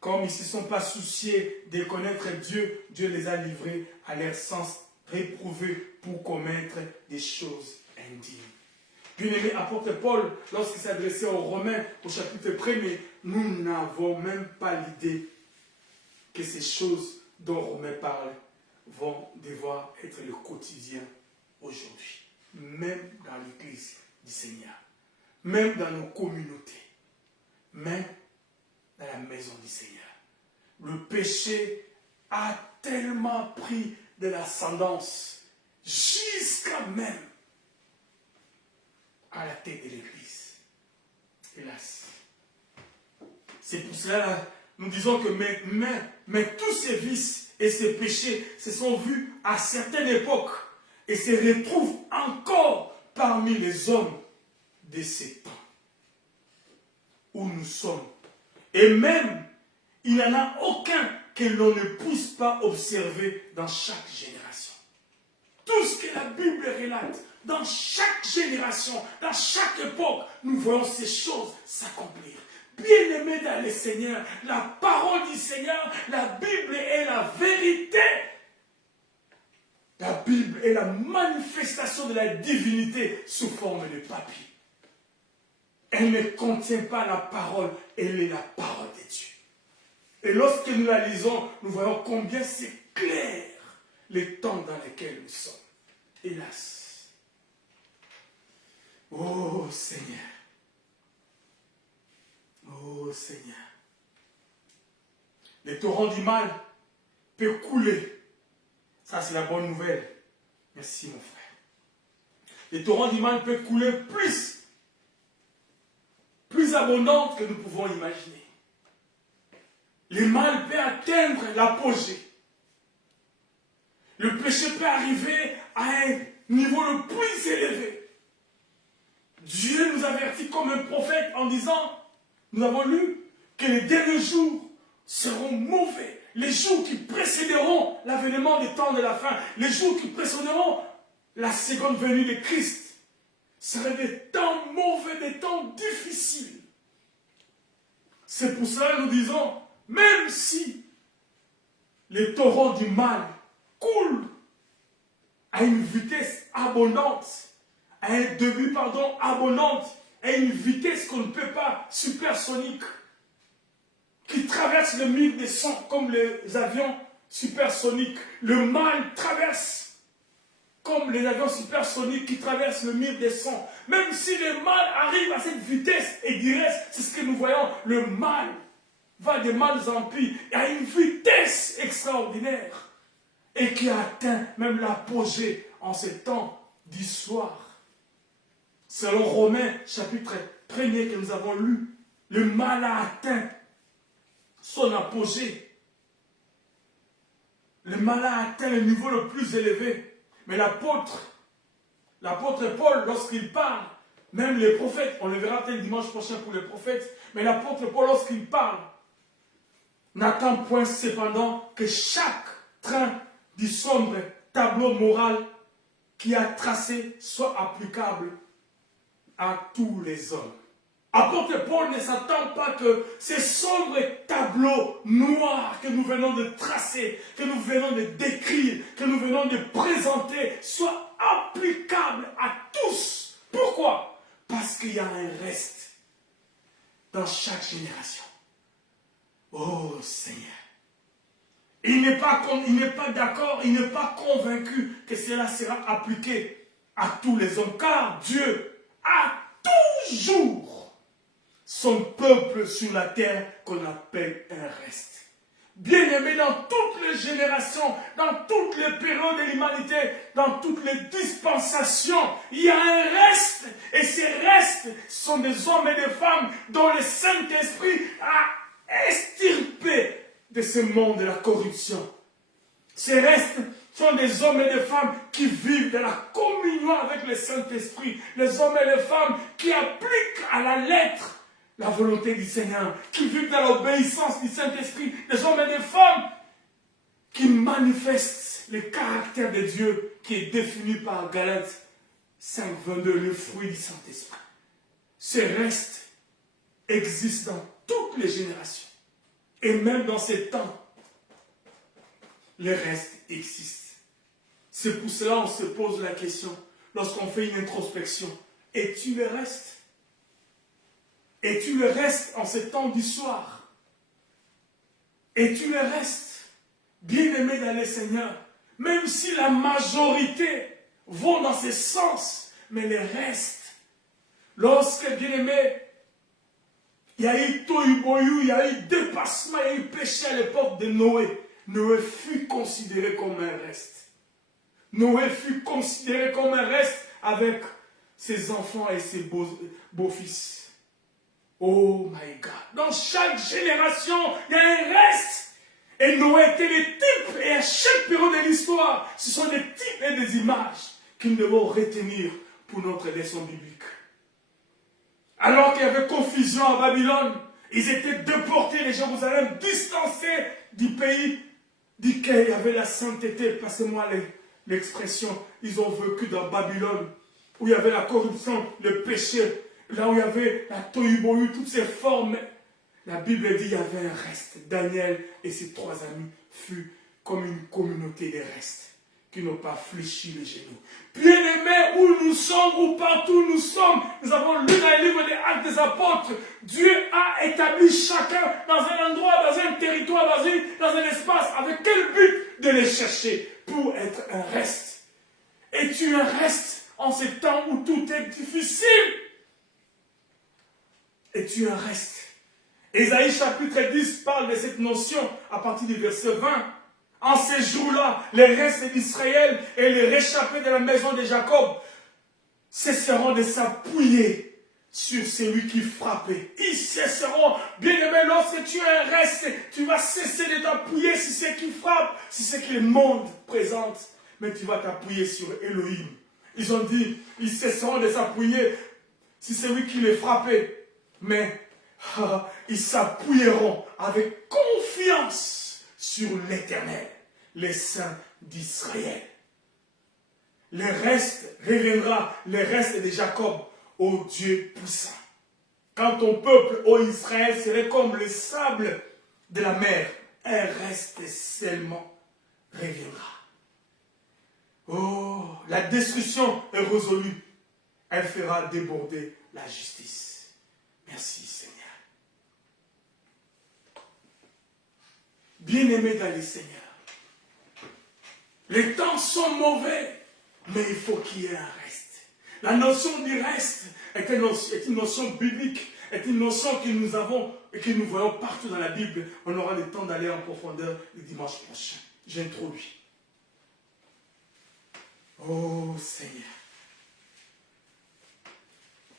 Comme ils ne se sont pas souciés de connaître Dieu, Dieu les a livrés à leur sens réprouvé pour commettre des choses indignes. Bien-aimé apôtre Paul, lorsqu'il s'adressait aux Romains au chapitre 1er, nous n'avons même pas l'idée que ces choses dont Romains parle vont devoir être le quotidien aujourd'hui. Même dans l'église du Seigneur, même dans nos communautés, même dans la maison du Seigneur. Le péché a tellement pris de l'ascendance jusqu'à même à la tête de l'église. Hélas. C'est pour cela nous disons que mais tous ces vices et ces péchés se sont vus à certaines époques et se retrouvent encore parmi les hommes de ces temps où nous sommes. Et même, il n'y en a aucun que l'on ne puisse pas observer dans chaque génération. Tout ce que la Bible relate, dans chaque génération, dans chaque époque, nous voyons ces choses s'accomplir. Bien-aimés dans le Seigneur, la parole du Seigneur, la Bible est la vérité. La Bible est la manifestation de la divinité sous forme de papier. Elle ne contient pas la parole, elle est la parole de Dieu. Et lorsque nous la lisons, nous voyons combien c'est clair les temps dans lesquels nous sommes. Hélas. Oh Seigneur. Oh Seigneur. Les torrents du mal peuvent couler. Ça, c'est la bonne nouvelle. Merci, mon frère. Les torrents du mal peuvent couler plus abondantes que nous pouvons imaginer. Le mal peut atteindre l'apogée. Le péché peut arriver à un niveau le plus élevé. Dieu nous avertit comme un prophète en disant, nous avons lu que les derniers jours seront mauvais. Les jours qui précéderont l'avènement des temps de la fin, les jours qui précéderont la seconde venue de Christ, seraient des temps mauvais, des temps difficiles. C'est pour cela que nous disons, même si les torrents du mal coulent à une vitesse abondante, à un début, abondante, à une vitesse qu'on ne peut pas, supersonique, qui traverse le mille des sons comme les avions supersoniques. Le mal traverse comme les avions supersoniques qui traversent le mille des sons. Même si le mal arrive à cette vitesse et direct, c'est ce que nous voyons, le mal va de mal en pis à une vitesse extraordinaire et qui a atteint même l'apogée en ces temps d'histoire. Selon Romains, chapitre 1er que nous avons lu, le mal a atteint son apogée. Le mal a atteint le niveau le plus élevé. Mais l'apôtre Paul, lorsqu'il parle, même les prophètes, on le verra peut-être dimanche prochain pour les prophètes, mais l'apôtre Paul, lorsqu'il parle, n'attend point cependant que chaque train du sombre tableau moral qui a tracé soit applicable à tous les hommes. Apôtre Paul ne s'attend pas que ces sombres tableaux noirs que nous venons de tracer, que nous venons de décrire, que nous venons de présenter, soient applicables à tous. Pourquoi? Parce qu'il y a un reste dans chaque génération. Oh Seigneur. Il n'est pas d'accord, il n'est pas convaincu que cela sera appliqué à tous les hommes, car Dieu a toujours son peuple sur la terre qu'on appelle un reste. Bien-aimé, dans toutes les générations, dans toutes les périodes de l'humanité, dans toutes les dispensations, il y a un reste. Et ces restes sont des hommes et des femmes dont le Saint-Esprit a extirpé de ce monde de la corruption. Ces restes sont des hommes et des femmes qui vivent de la communion avec le Saint-Esprit. Les hommes et les femmes qui appliquent à la lettre la volonté du Seigneur, qui vivent dans l'obéissance du Saint-Esprit, des hommes et des femmes qui manifestent le caractère de Dieu qui est défini par Galates 5:22, le fruit du Saint-Esprit. Ce reste existe dans toutes les générations. Et même dans ces temps, le reste existe. C'est pour cela qu'on se pose la question, lorsqu'on fait une introspection, es-tu le reste? Es-tu le reste en ces temps du soir? Es-tu le reste? Bien-aimé dans le Seigneur, même si la majorité vont dans ce sens, mais le reste, lorsque, bien-aimé, il y a eu tohu-bohu, il y a eu dépassement, il y a eu péché à l'époque de Noé, Noé fut considéré comme un reste. Noé fut considéré comme un reste avec ses enfants et ses beaux-fils. Oh my God. Dans chaque génération, il y a un reste. Et Noé était le type. Et à chaque période de l'histoire, ce sont des types et des images que nous devons retenir pour notre leçon biblique. Alors qu'il y avait confusion à Babylone, ils étaient déportés de Jérusalem, distancés du pays duquel il y avait la sainteté. Passez-moi l'expression. Ils ont vécu dans Babylone, où il y avait la corruption, le péché. Là où il y avait la tohu-bohu, toutes ces formes, la Bible dit qu'il y avait un reste. Daniel et ses 3 amis furent comme une communauté de restes qui n'ont pas fléchi les genoux. Bien-aimés, où nous sommes, ou partout où nous sommes, nous avons lu dans le livre des Actes des Apôtres, Dieu a établi chacun dans un endroit, dans un territoire, dans un espace, avec quel but de les chercher pour être un reste. Es-tu un reste en ces temps où tout est difficile? Es-tu un reste? Ésaïe chapitre 10 parle de cette notion à partir du verset 20. En ces jours-là, les restes d'Israël et les réchappés de la maison de Jacob cesseront de s'appuyer sur celui qui frappait. Ils cesseront, bien-aimé, lorsque tu es un reste, tu vas cesser de t'appuyer sur ce qui frappe, sur ce que le monde présente, mais tu vas t'appuyer sur Elohim. Ils ont dit, ils cesseront de s'appuyer sur celui qui les frappait. Mais ils s'appuieront avec confiance sur l'Éternel, les saints d'Israël. Le reste reviendra, le reste de Jacob, au Dieu puissant. Quand ton peuple, ô Israël, serait comme le sable de la mer, un reste seulement reviendra. Oh, la destruction est résolue. Elle fera déborder la justice. Merci Seigneur. Bien-aimés dans le Seigneur, les temps sont mauvais, mais il faut qu'il y ait un reste. La notion du reste est une notion biblique, est une notion que nous avons et que nous voyons partout dans la Bible. On aura le temps d'aller en profondeur le dimanche prochain. J'introduis. Oh Seigneur.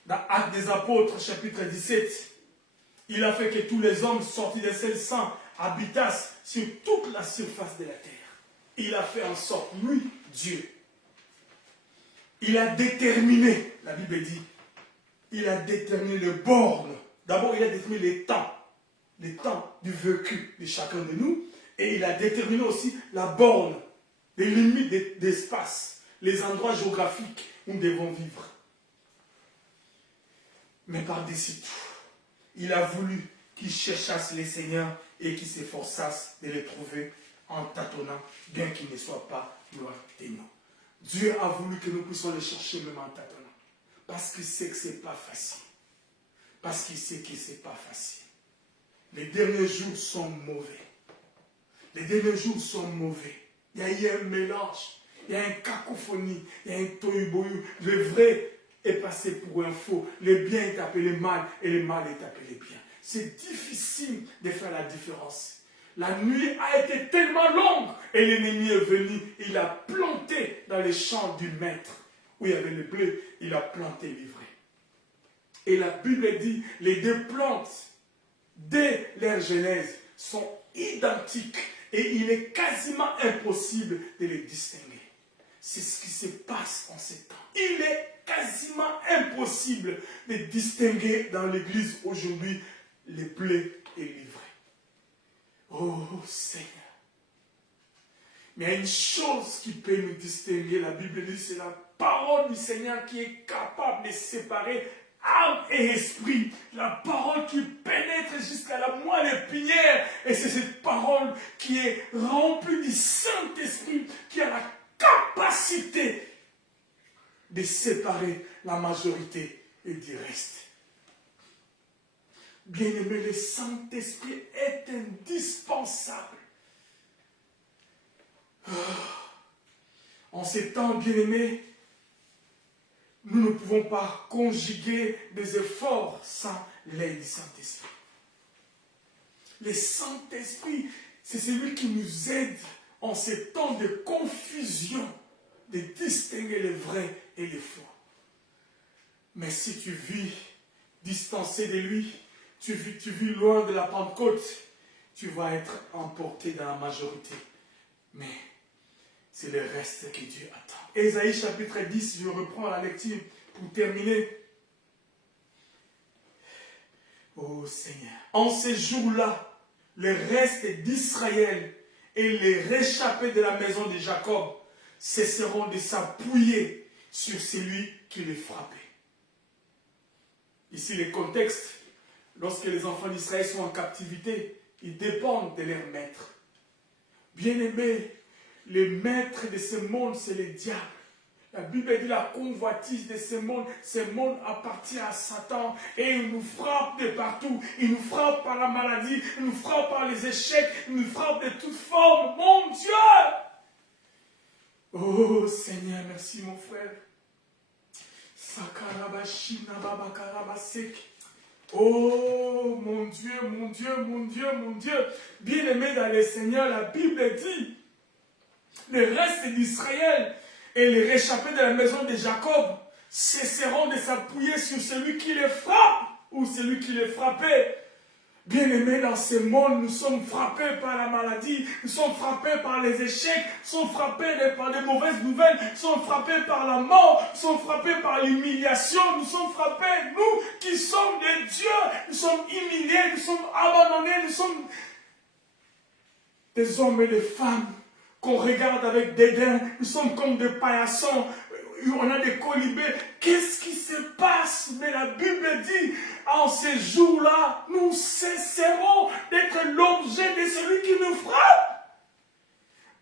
Dans Actes des Apôtres, chapitre 17, il a fait que tous les hommes sortis des cieux saints habitassent sur toute la surface de la terre. Il a fait en sorte, lui, Dieu, il a déterminé, la Bible dit, il a déterminé les bornes. D'abord, il a déterminé les temps du vécu de chacun de nous, et il a déterminé aussi la borne, les limites d'espace, les endroits géographiques où nous devons vivre. Mais par-dessus tout, Il a voulu qu'ils cherchassent les seigneurs et qu'ils s'efforçassent de les trouver en tâtonnant, bien qu'ils ne soient pas loin de nous. Dieu a voulu que nous puissions les chercher même en tâtonnant. Parce qu'il sait que ce n'est pas facile. Parce qu'il sait que ce n'est pas facile. Les derniers jours sont mauvais. Les derniers jours sont mauvais. Il y a eu un mélange. Il y a une cacophonie. Il y a un tohu-bohu. Le vrai est passé pour un faux. Le bien est appelé mal et le mal est appelé bien. C'est difficile de faire la différence. La nuit a été tellement longue et l'ennemi est venu. Il a planté dans les champs du maître où il y avait le blé. Il a planté l'ivraie. Et la Bible dit, les deux plantes, dès leur genèse, sont identiques. Et il est quasiment impossible de les distinguer. C'est ce qui se passe en ces temps. Il est quasiment impossible de distinguer dans l'église aujourd'hui les blés et l'ivraie. Oh Seigneur. Mais il y a une chose qui peut nous distinguer, la Bible dit, c'est la parole du Seigneur qui est capable de séparer âme et esprit. La parole qui pénètre jusqu'à la moelle épinière. Et c'est cette parole qui est remplie du Saint-Esprit, qui a la capacité de séparer la majorité et du reste. Bien-aimé, le Saint-Esprit est indispensable. En ces temps, bien-aimés, nous ne pouvons pas conjuguer des efforts sans l'aide du Saint-Esprit. Le Saint-Esprit, c'est celui qui nous aide en ces temps de confusion, de distinguer le vrai et le faux. Mais si tu vis distancé de lui, tu vis loin de la Pentecôte, tu vas être emporté dans la majorité. Mais c'est le reste que Dieu attend. Ésaïe chapitre 10, je reprends la lecture pour terminer. Oh Seigneur, en ces jours-là, le reste d'Israël et les réchappés de la maison de Jacob cesseront de s'appuyer sur celui qui les frappait. Ici, le contexte, lorsque les enfants d'Israël sont en captivité, ils dépendent de leur maître. Bien-aimés, le maître de ce monde, c'est le diable. La Bible dit la convoitise de ce monde appartient à Satan et il nous frappe de partout. Il nous frappe par la maladie, il nous frappe par les échecs, il nous frappe de toutes formes. Mon Dieu! Oh Seigneur, merci mon frère. Oh mon Dieu, mon Dieu, mon Dieu, mon Dieu. Bien-aimé dans le Seigneur, la Bible dit, le reste d'Israël et les réchappés de la maison de Jacob cesseront de s'appuyer sur celui qui les frappe ou celui qui les frappait. Bien-aimés, dans ce monde, nous sommes frappés par la maladie, nous sommes frappés par les échecs, nous sommes frappés par les mauvaises nouvelles, nous sommes frappés par la mort, nous sommes frappés par l'humiliation, nous sommes frappés, nous qui sommes des dieux, nous sommes humiliés, nous sommes abandonnés, nous sommes des hommes et des femmes qu'on regarde avec dédain, nous sommes comme des paillassons, on a des colibés. Qu'est-ce qui se passe? Mais la Bible dit, en ces jours-là, nous cesserons d'être l'objet de celui qui nous frappe.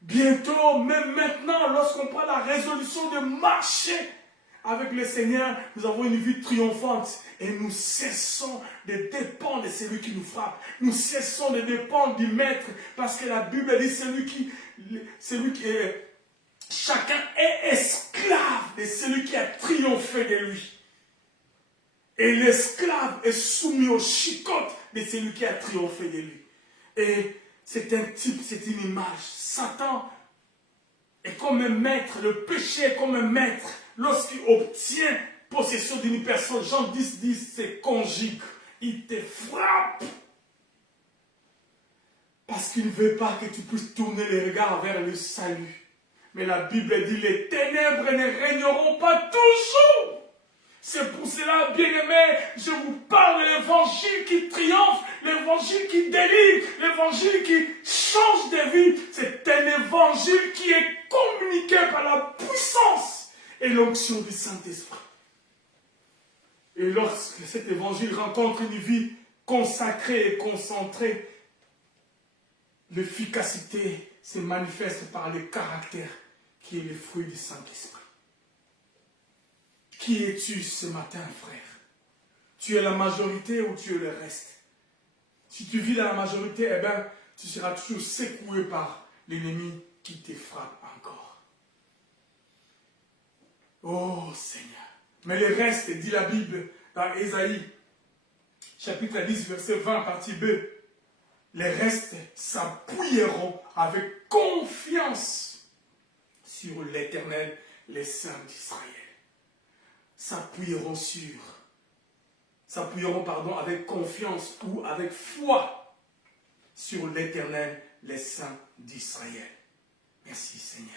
Bientôt, même maintenant, lorsqu'on prend la résolution de marcher avec le Seigneur, nous avons une vie triomphante et nous cessons de dépendre de celui qui nous frappe. Nous cessons de dépendre du Maître parce que la Bible dit chacun est esclave de celui qui a triomphé de lui. Et l'esclave est soumis aux chicottes de celui qui a triomphé de lui. Et c'est un type, c'est une image. Satan est comme un maître, le péché est comme un maître. Lorsqu'il obtient possession d'une personne, Jean 10, c'est conjugue. Il te frappe. Parce qu'il ne veut pas que tu puisses tourner les regards vers le salut. Mais la Bible dit, les ténèbres ne régneront pas toujours. C'est pour cela, bien-aimés, je vous parle de l'évangile qui triomphe, l'évangile qui délivre, l'évangile qui change de vie. C'est un évangile qui est communiqué par la puissance et l'onction du Saint-Esprit. Et lorsque cet évangile rencontre une vie, consacré et concentré, l'efficacité se manifeste par le caractère qui est le fruit du Saint-Esprit. Qui es-tu ce matin, frère? Tu es la majorité ou tu es le reste? Si tu vis dans la majorité, eh bien, tu seras toujours secoué par l'ennemi qui te frappe encore. Oh Seigneur. Mais le reste, dit la Bible dans Ésaïe, chapitre 10, verset 20, partie B. Les restes s'appuieront avec confiance sur l'Éternel, les saints d'Israël. S'appuieront avec confiance ou avec foi sur l'Éternel, les saints d'Israël. Merci Seigneur.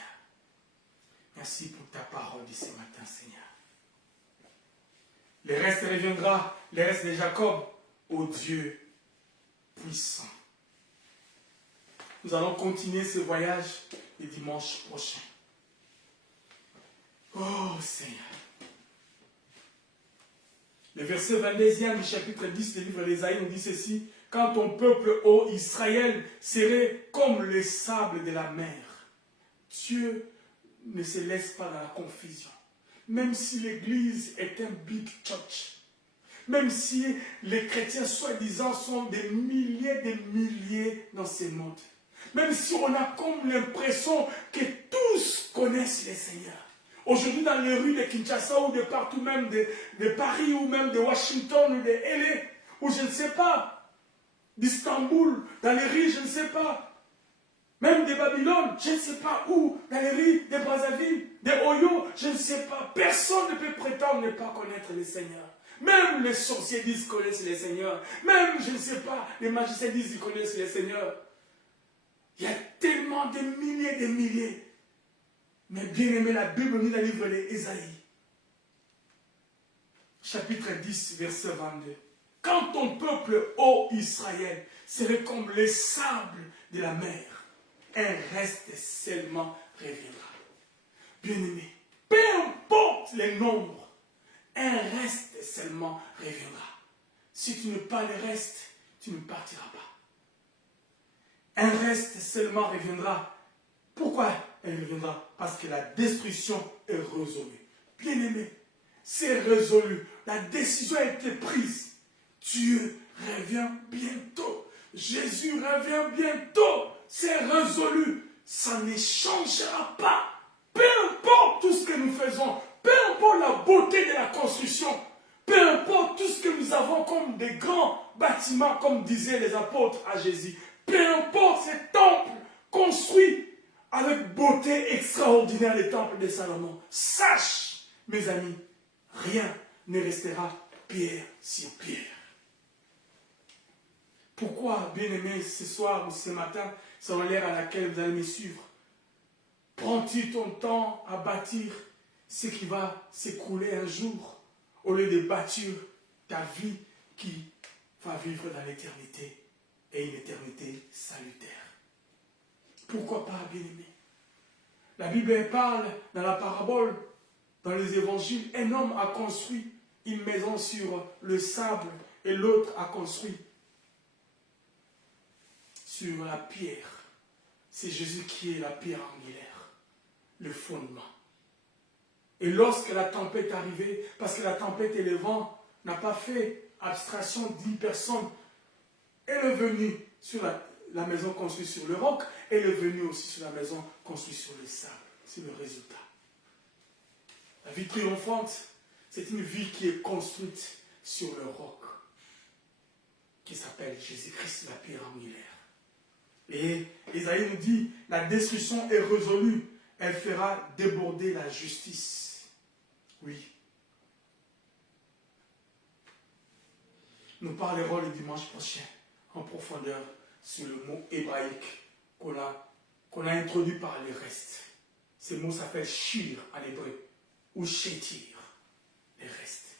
Merci pour ta parole de ce matin, Seigneur. Le reste reviendra, le reste de Jacob, au Dieu puissant. Nous allons continuer ce voyage le dimanche prochain. Oh Seigneur. Le verset 22e du chapitre 10 du livre d'Ésaïe nous dit ceci: quand ton peuple, ô Israël, serait comme le sable de la mer. Dieu ne se laisse pas dans la confusion. Même si l'église est un big church, même si les chrétiens soi-disant sont des milliers dans ce monde, même si on a comme l'impression que tous connaissent le Seigneur. Aujourd'hui, dans les rues de Kinshasa ou de partout, même de Paris ou même de Washington ou de LA, ou je ne sais pas, d'Istanbul, dans les rues, je ne sais pas, même de Babylone, je ne sais pas où, dans les rues de Brazzaville, de Oyo, je ne sais pas. Personne ne peut prétendre ne pas connaître le Seigneur. Même les sorciers disent qu'ils connaissent le Seigneur. Même, je ne sais pas, les magiciens disent qu'ils connaissent le Seigneur. Il y a tellement de milliers. Mais bien aimé, la Bible nous dit dans le livre d'Ésaïe, chapitre 10, verset 22. Quand ton peuple, ô Israël, serait comme les sables de la mer, un reste seulement reviendra. Bien aimé, peu importe les nombres, un reste seulement reviendra. Si tu n'es pas le reste, tu ne partiras pas. Un reste seulement reviendra. Pourquoi elle reviendra? Parce que la destruction est résolue. Bien aimé, c'est résolu. La décision a été prise. Dieu revient bientôt. Jésus revient bientôt. C'est résolu. Ça ne changera pas. Peu importe tout ce que nous faisons, peu importe la beauté de la construction, peu importe tout ce que nous avons comme des grands bâtiments, comme disaient les apôtres à Jésus, peu importe ces temples construits avec beauté extraordinaire, les temples de Salomon. Sache, mes amis, rien ne restera pierre sur pierre. Pourquoi, bien-aimé, ce soir ou ce matin, c'est en l'air à laquelle vous allez me suivre? Prends-tu ton temps à bâtir ce qui va s'écrouler un jour, au lieu de bâtir ta vie qui va vivre dans l'éternité et une éternité salutaire? Pourquoi pas, bien-aimé? La Bible parle dans la parabole, dans les évangiles, un homme a construit une maison sur le sable et l'autre a construit sur la pierre. C'est Jésus qui est la pierre angulaire, le fondement. Et lorsque la tempête est arrivée, parce que la tempête et le vent n'a pas fait abstraction d'une personne, elle est venue sur la maison construite sur le roc, elle est venue aussi sur la maison construite sur le sable. C'est le résultat. La vie triomphante, c'est une vie qui est construite sur le roc, qui s'appelle Jésus-Christ, la pierre angulaire. Et Ésaïe nous dit, la destruction est résolue, elle fera déborder la justice. Oui. Nous parlerons le dimanche prochain en profondeur sur le mot hébraïque qu'on a introduit par les restes. Ce mot s'appelle shir en hébreu, ou shetir, les restes.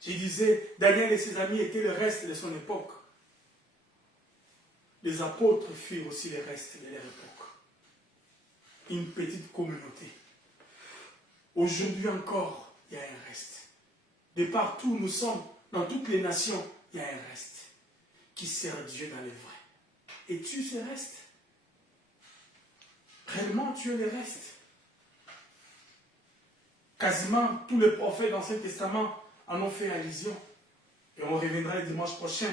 Je disais, Daniel et ses amis étaient le reste de son époque. Les apôtres furent aussi les restes de leur époque. Une petite communauté. Aujourd'hui encore, il y a un reste. De partout où nous sommes, dans toutes les nations, il y a un reste. qui sert Dieu dans les vrais. Et tu ce reste. Réellement, tu es le reste. Quasiment tous les prophètes dans l'Ancien Testament en ont fait allusion. Et on reviendra le dimanche prochain.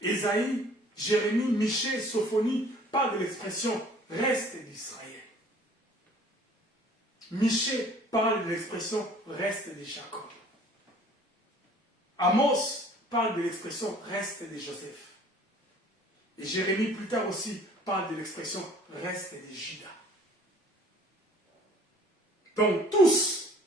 Ésaïe, Jérémie, Michée, Sophonie parlent de l'expression reste d'Israël. Michée parle de l'expression reste de Jacob. Amos parle de l'expression reste de Joseph. Et Jérémie plus tard aussi parle de l'expression reste de Judas. Donc tous,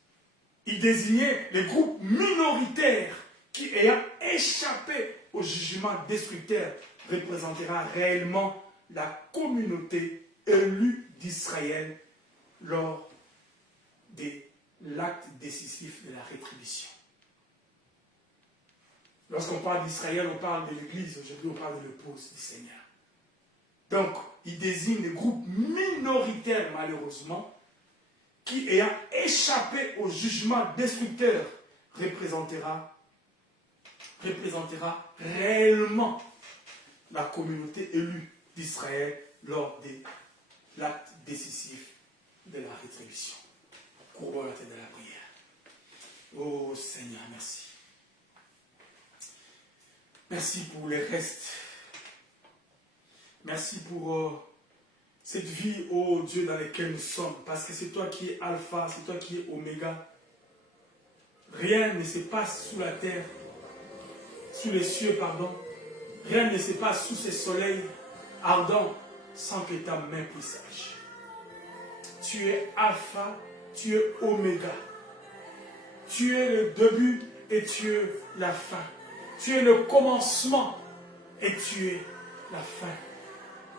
ils désignaient les groupes minoritaires qui, ayant échappé au jugement destructeur, représentera réellement la communauté élue d'Israël lors de l'acte décisif de la rétribution. Lorsqu'on parle d'Israël, on parle de l'Église. Aujourd'hui, on parle de l'épouse du Seigneur. Donc, il désigne des groupes minoritaires, malheureusement, qui, ayant échappé au jugement destructeur, représentera réellement la communauté élue d'Israël lors de l'acte décisif de la rétribution. Courbons la tête de la prière. Oh Seigneur, merci. Merci pour les restes. Merci pour cette vie, oh Dieu, dans laquelle nous sommes. Parce que c'est toi qui es alpha, c'est toi qui es oméga. Rien ne se passe sous la terre, sous les cieux, pardon. Rien ne se passe sous ces soleils ardents sans que ta main puisse agir. Tu es alpha, tu es oméga. Tu es le début et tu es la fin. Tu es le commencement et tu es la fin.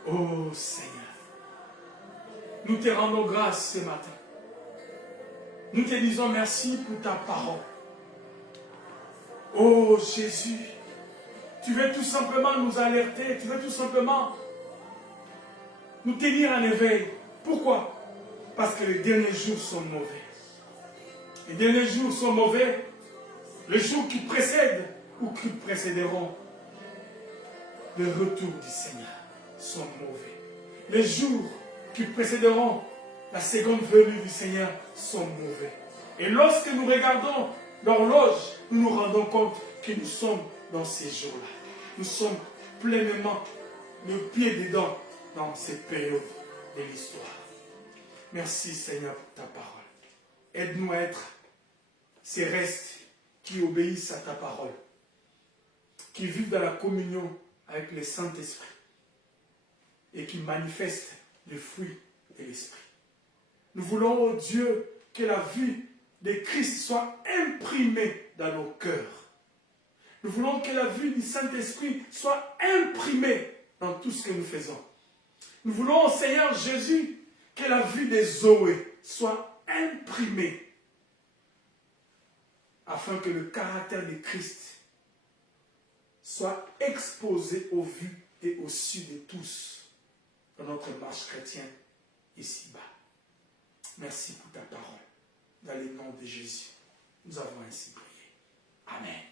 Oh Seigneur, nous te rendons grâce ce matin. Nous te disons merci pour ta parole. Oh Jésus, tu veux tout simplement nous alerter, tu veux tout simplement nous tenir en éveil. Pourquoi? Parce que les derniers jours sont mauvais. Les derniers jours sont mauvais. Les jours qui précèdent ou qui précéderont le retour du Seigneur sont mauvais. Les jours qui précéderont la seconde venue du Seigneur sont mauvais. Et lorsque nous regardons l'horloge, nous nous rendons compte que nous sommes dans ces jours-là. Nous sommes pleinement le pied dedans dans cette période de l'histoire. Merci Seigneur pour ta parole. Aide-nous à être ces restes qui obéissent à ta parole, qui vivent dans la communion avec le Saint-Esprit et qui manifestent le fruit de l'Esprit. Nous voulons, oh Dieu, que la vie de Christ soit imprimée dans nos cœurs. Nous voulons que la vie du Saint-Esprit soit imprimée dans tout ce que nous faisons. Nous voulons, Seigneur Jésus, que la vie de Zoé soit imprimée afin que le caractère de Christ soit exposé aux vues et aux yeux de tous dans notre marche chrétienne ici-bas. Merci pour ta parole. Dans le nom de Jésus, nous avons ainsi prié. Amen.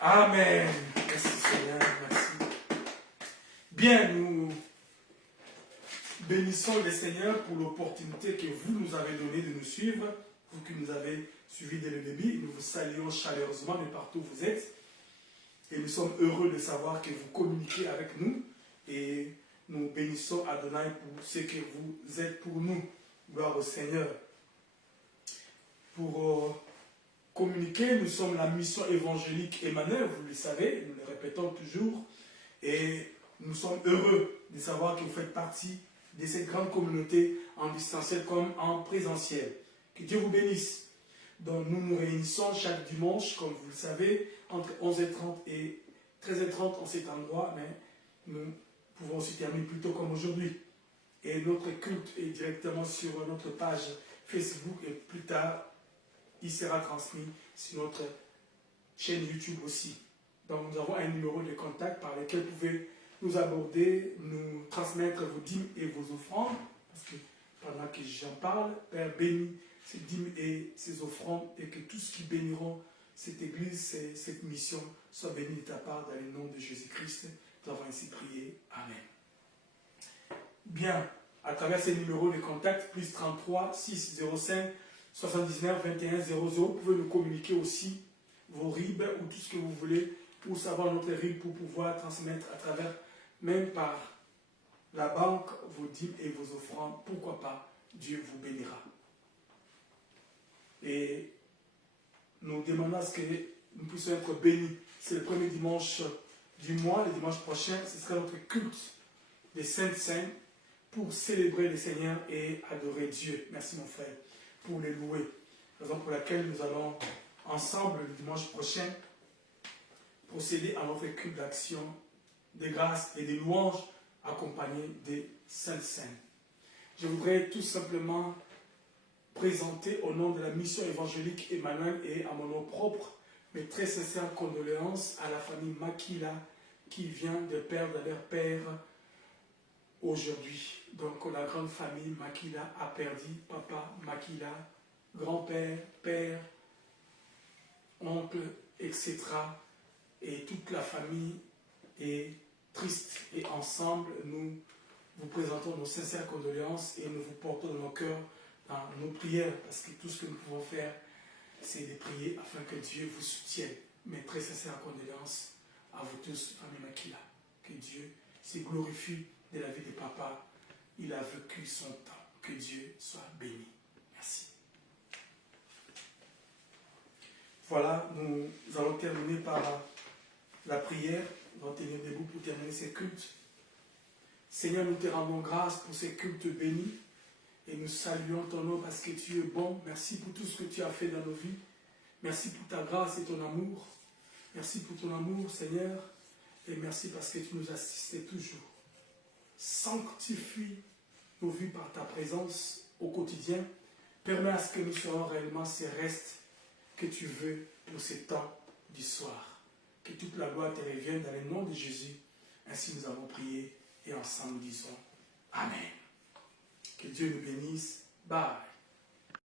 Amen. Merci Seigneur, merci. Bien, nous bénissons le Seigneur pour l'opportunité que vous nous avez donnée de nous suivre, vous qui nous avez suivis dès le début. Nous vous saluons chaleureusement de partout où vous êtes. Et nous sommes heureux de savoir que vous communiquez avec nous. Et nous bénissons Adonai pour ce que vous êtes pour nous. Gloire au Seigneur. Pour communiquer, nous sommes la mission évangélique Emmanuel, vous le savez, nous le répétons toujours. Et nous sommes heureux de savoir que vous faites partie de cette grande communauté en distanciel comme en présentiel. Que Dieu vous bénisse. Donc nous nous réunissons chaque dimanche, comme vous le savez, entre 11h30 et 13h30 en cet endroit, mais nous pouvons aussi terminer plus tôt comme aujourd'hui. Et notre culte est directement sur notre page Facebook et plus tard, il sera transmis sur notre chaîne YouTube aussi. Donc nous avons un numéro de contact par lequel vous pouvez nous aborder, nous transmettre vos dîmes et vos offrandes. Parce que pendant que j'en parle, Père bénit ces dîmes et ces offrandes et que tous qui béniront cette église, cette mission soit bénie de ta part dans le nom de Jésus-Christ. Nous avons ainsi prié. Amen. Bien, à travers ces numéros de contact, plus 33 605 79 21 00, vous pouvez nous communiquer aussi vos RIB ou tout ce que vous voulez pour savoir notre RIB pour pouvoir transmettre à travers, même par la banque, vos dîmes et vos offrandes. Pourquoi pas, Dieu vous bénira. Et nous demandons à ce que nous puissions être bénis. C'est le premier dimanche du mois, le dimanche prochain, ce sera notre culte des Saintes Saints pour célébrer le Seigneur et adorer Dieu. Merci mon frère pour les louer. Raison pour laquelle nous allons ensemble le dimanche prochain procéder à notre culte d'action, de grâce et de louanges accompagnés des Saintes Saints. Je voudrais tout simplement présenter au nom de la mission évangélique Emmanuel et à mon nom propre mes très sincères condoléances à la famille Makila qui vient de perdre leur père aujourd'hui. Donc la grande famille Makila a perdu papa Makila, grand-père, père, oncle, etc. Et toute la famille est triste. Et ensemble, nous vous présentons nos sincères condoléances et nous vous portons dans nos cœurs, dans nos prières, parce que tout ce que nous pouvons faire, c'est de prier afin que Dieu vous soutienne. Mes très sincères condoléances à vous tous, famille Makila. Que Dieu se glorifie de la vie de papa. Il a vécu son temps. Que Dieu soit béni. Merci. Voilà, nous allons terminer par la prière. Nous allons tenir debout pour terminer ces cultes. Seigneur, nous te rendons grâce pour ces cultes bénis. Et nous saluons ton nom parce que tu es bon. Merci pour tout ce que tu as fait dans nos vies. Merci pour ta grâce et ton amour. Merci pour ton amour, Seigneur. Et merci parce que tu nous assistes toujours. Sanctifie nos vies par ta présence au quotidien. Permets à ce que nous soyons réellement ces restes que tu veux pour ces temps du soir. Que toute la gloire te revienne dans le nom de Jésus. Ainsi nous avons prié et ensemble disons Amen. Que Dieu nous bénisse. Bye.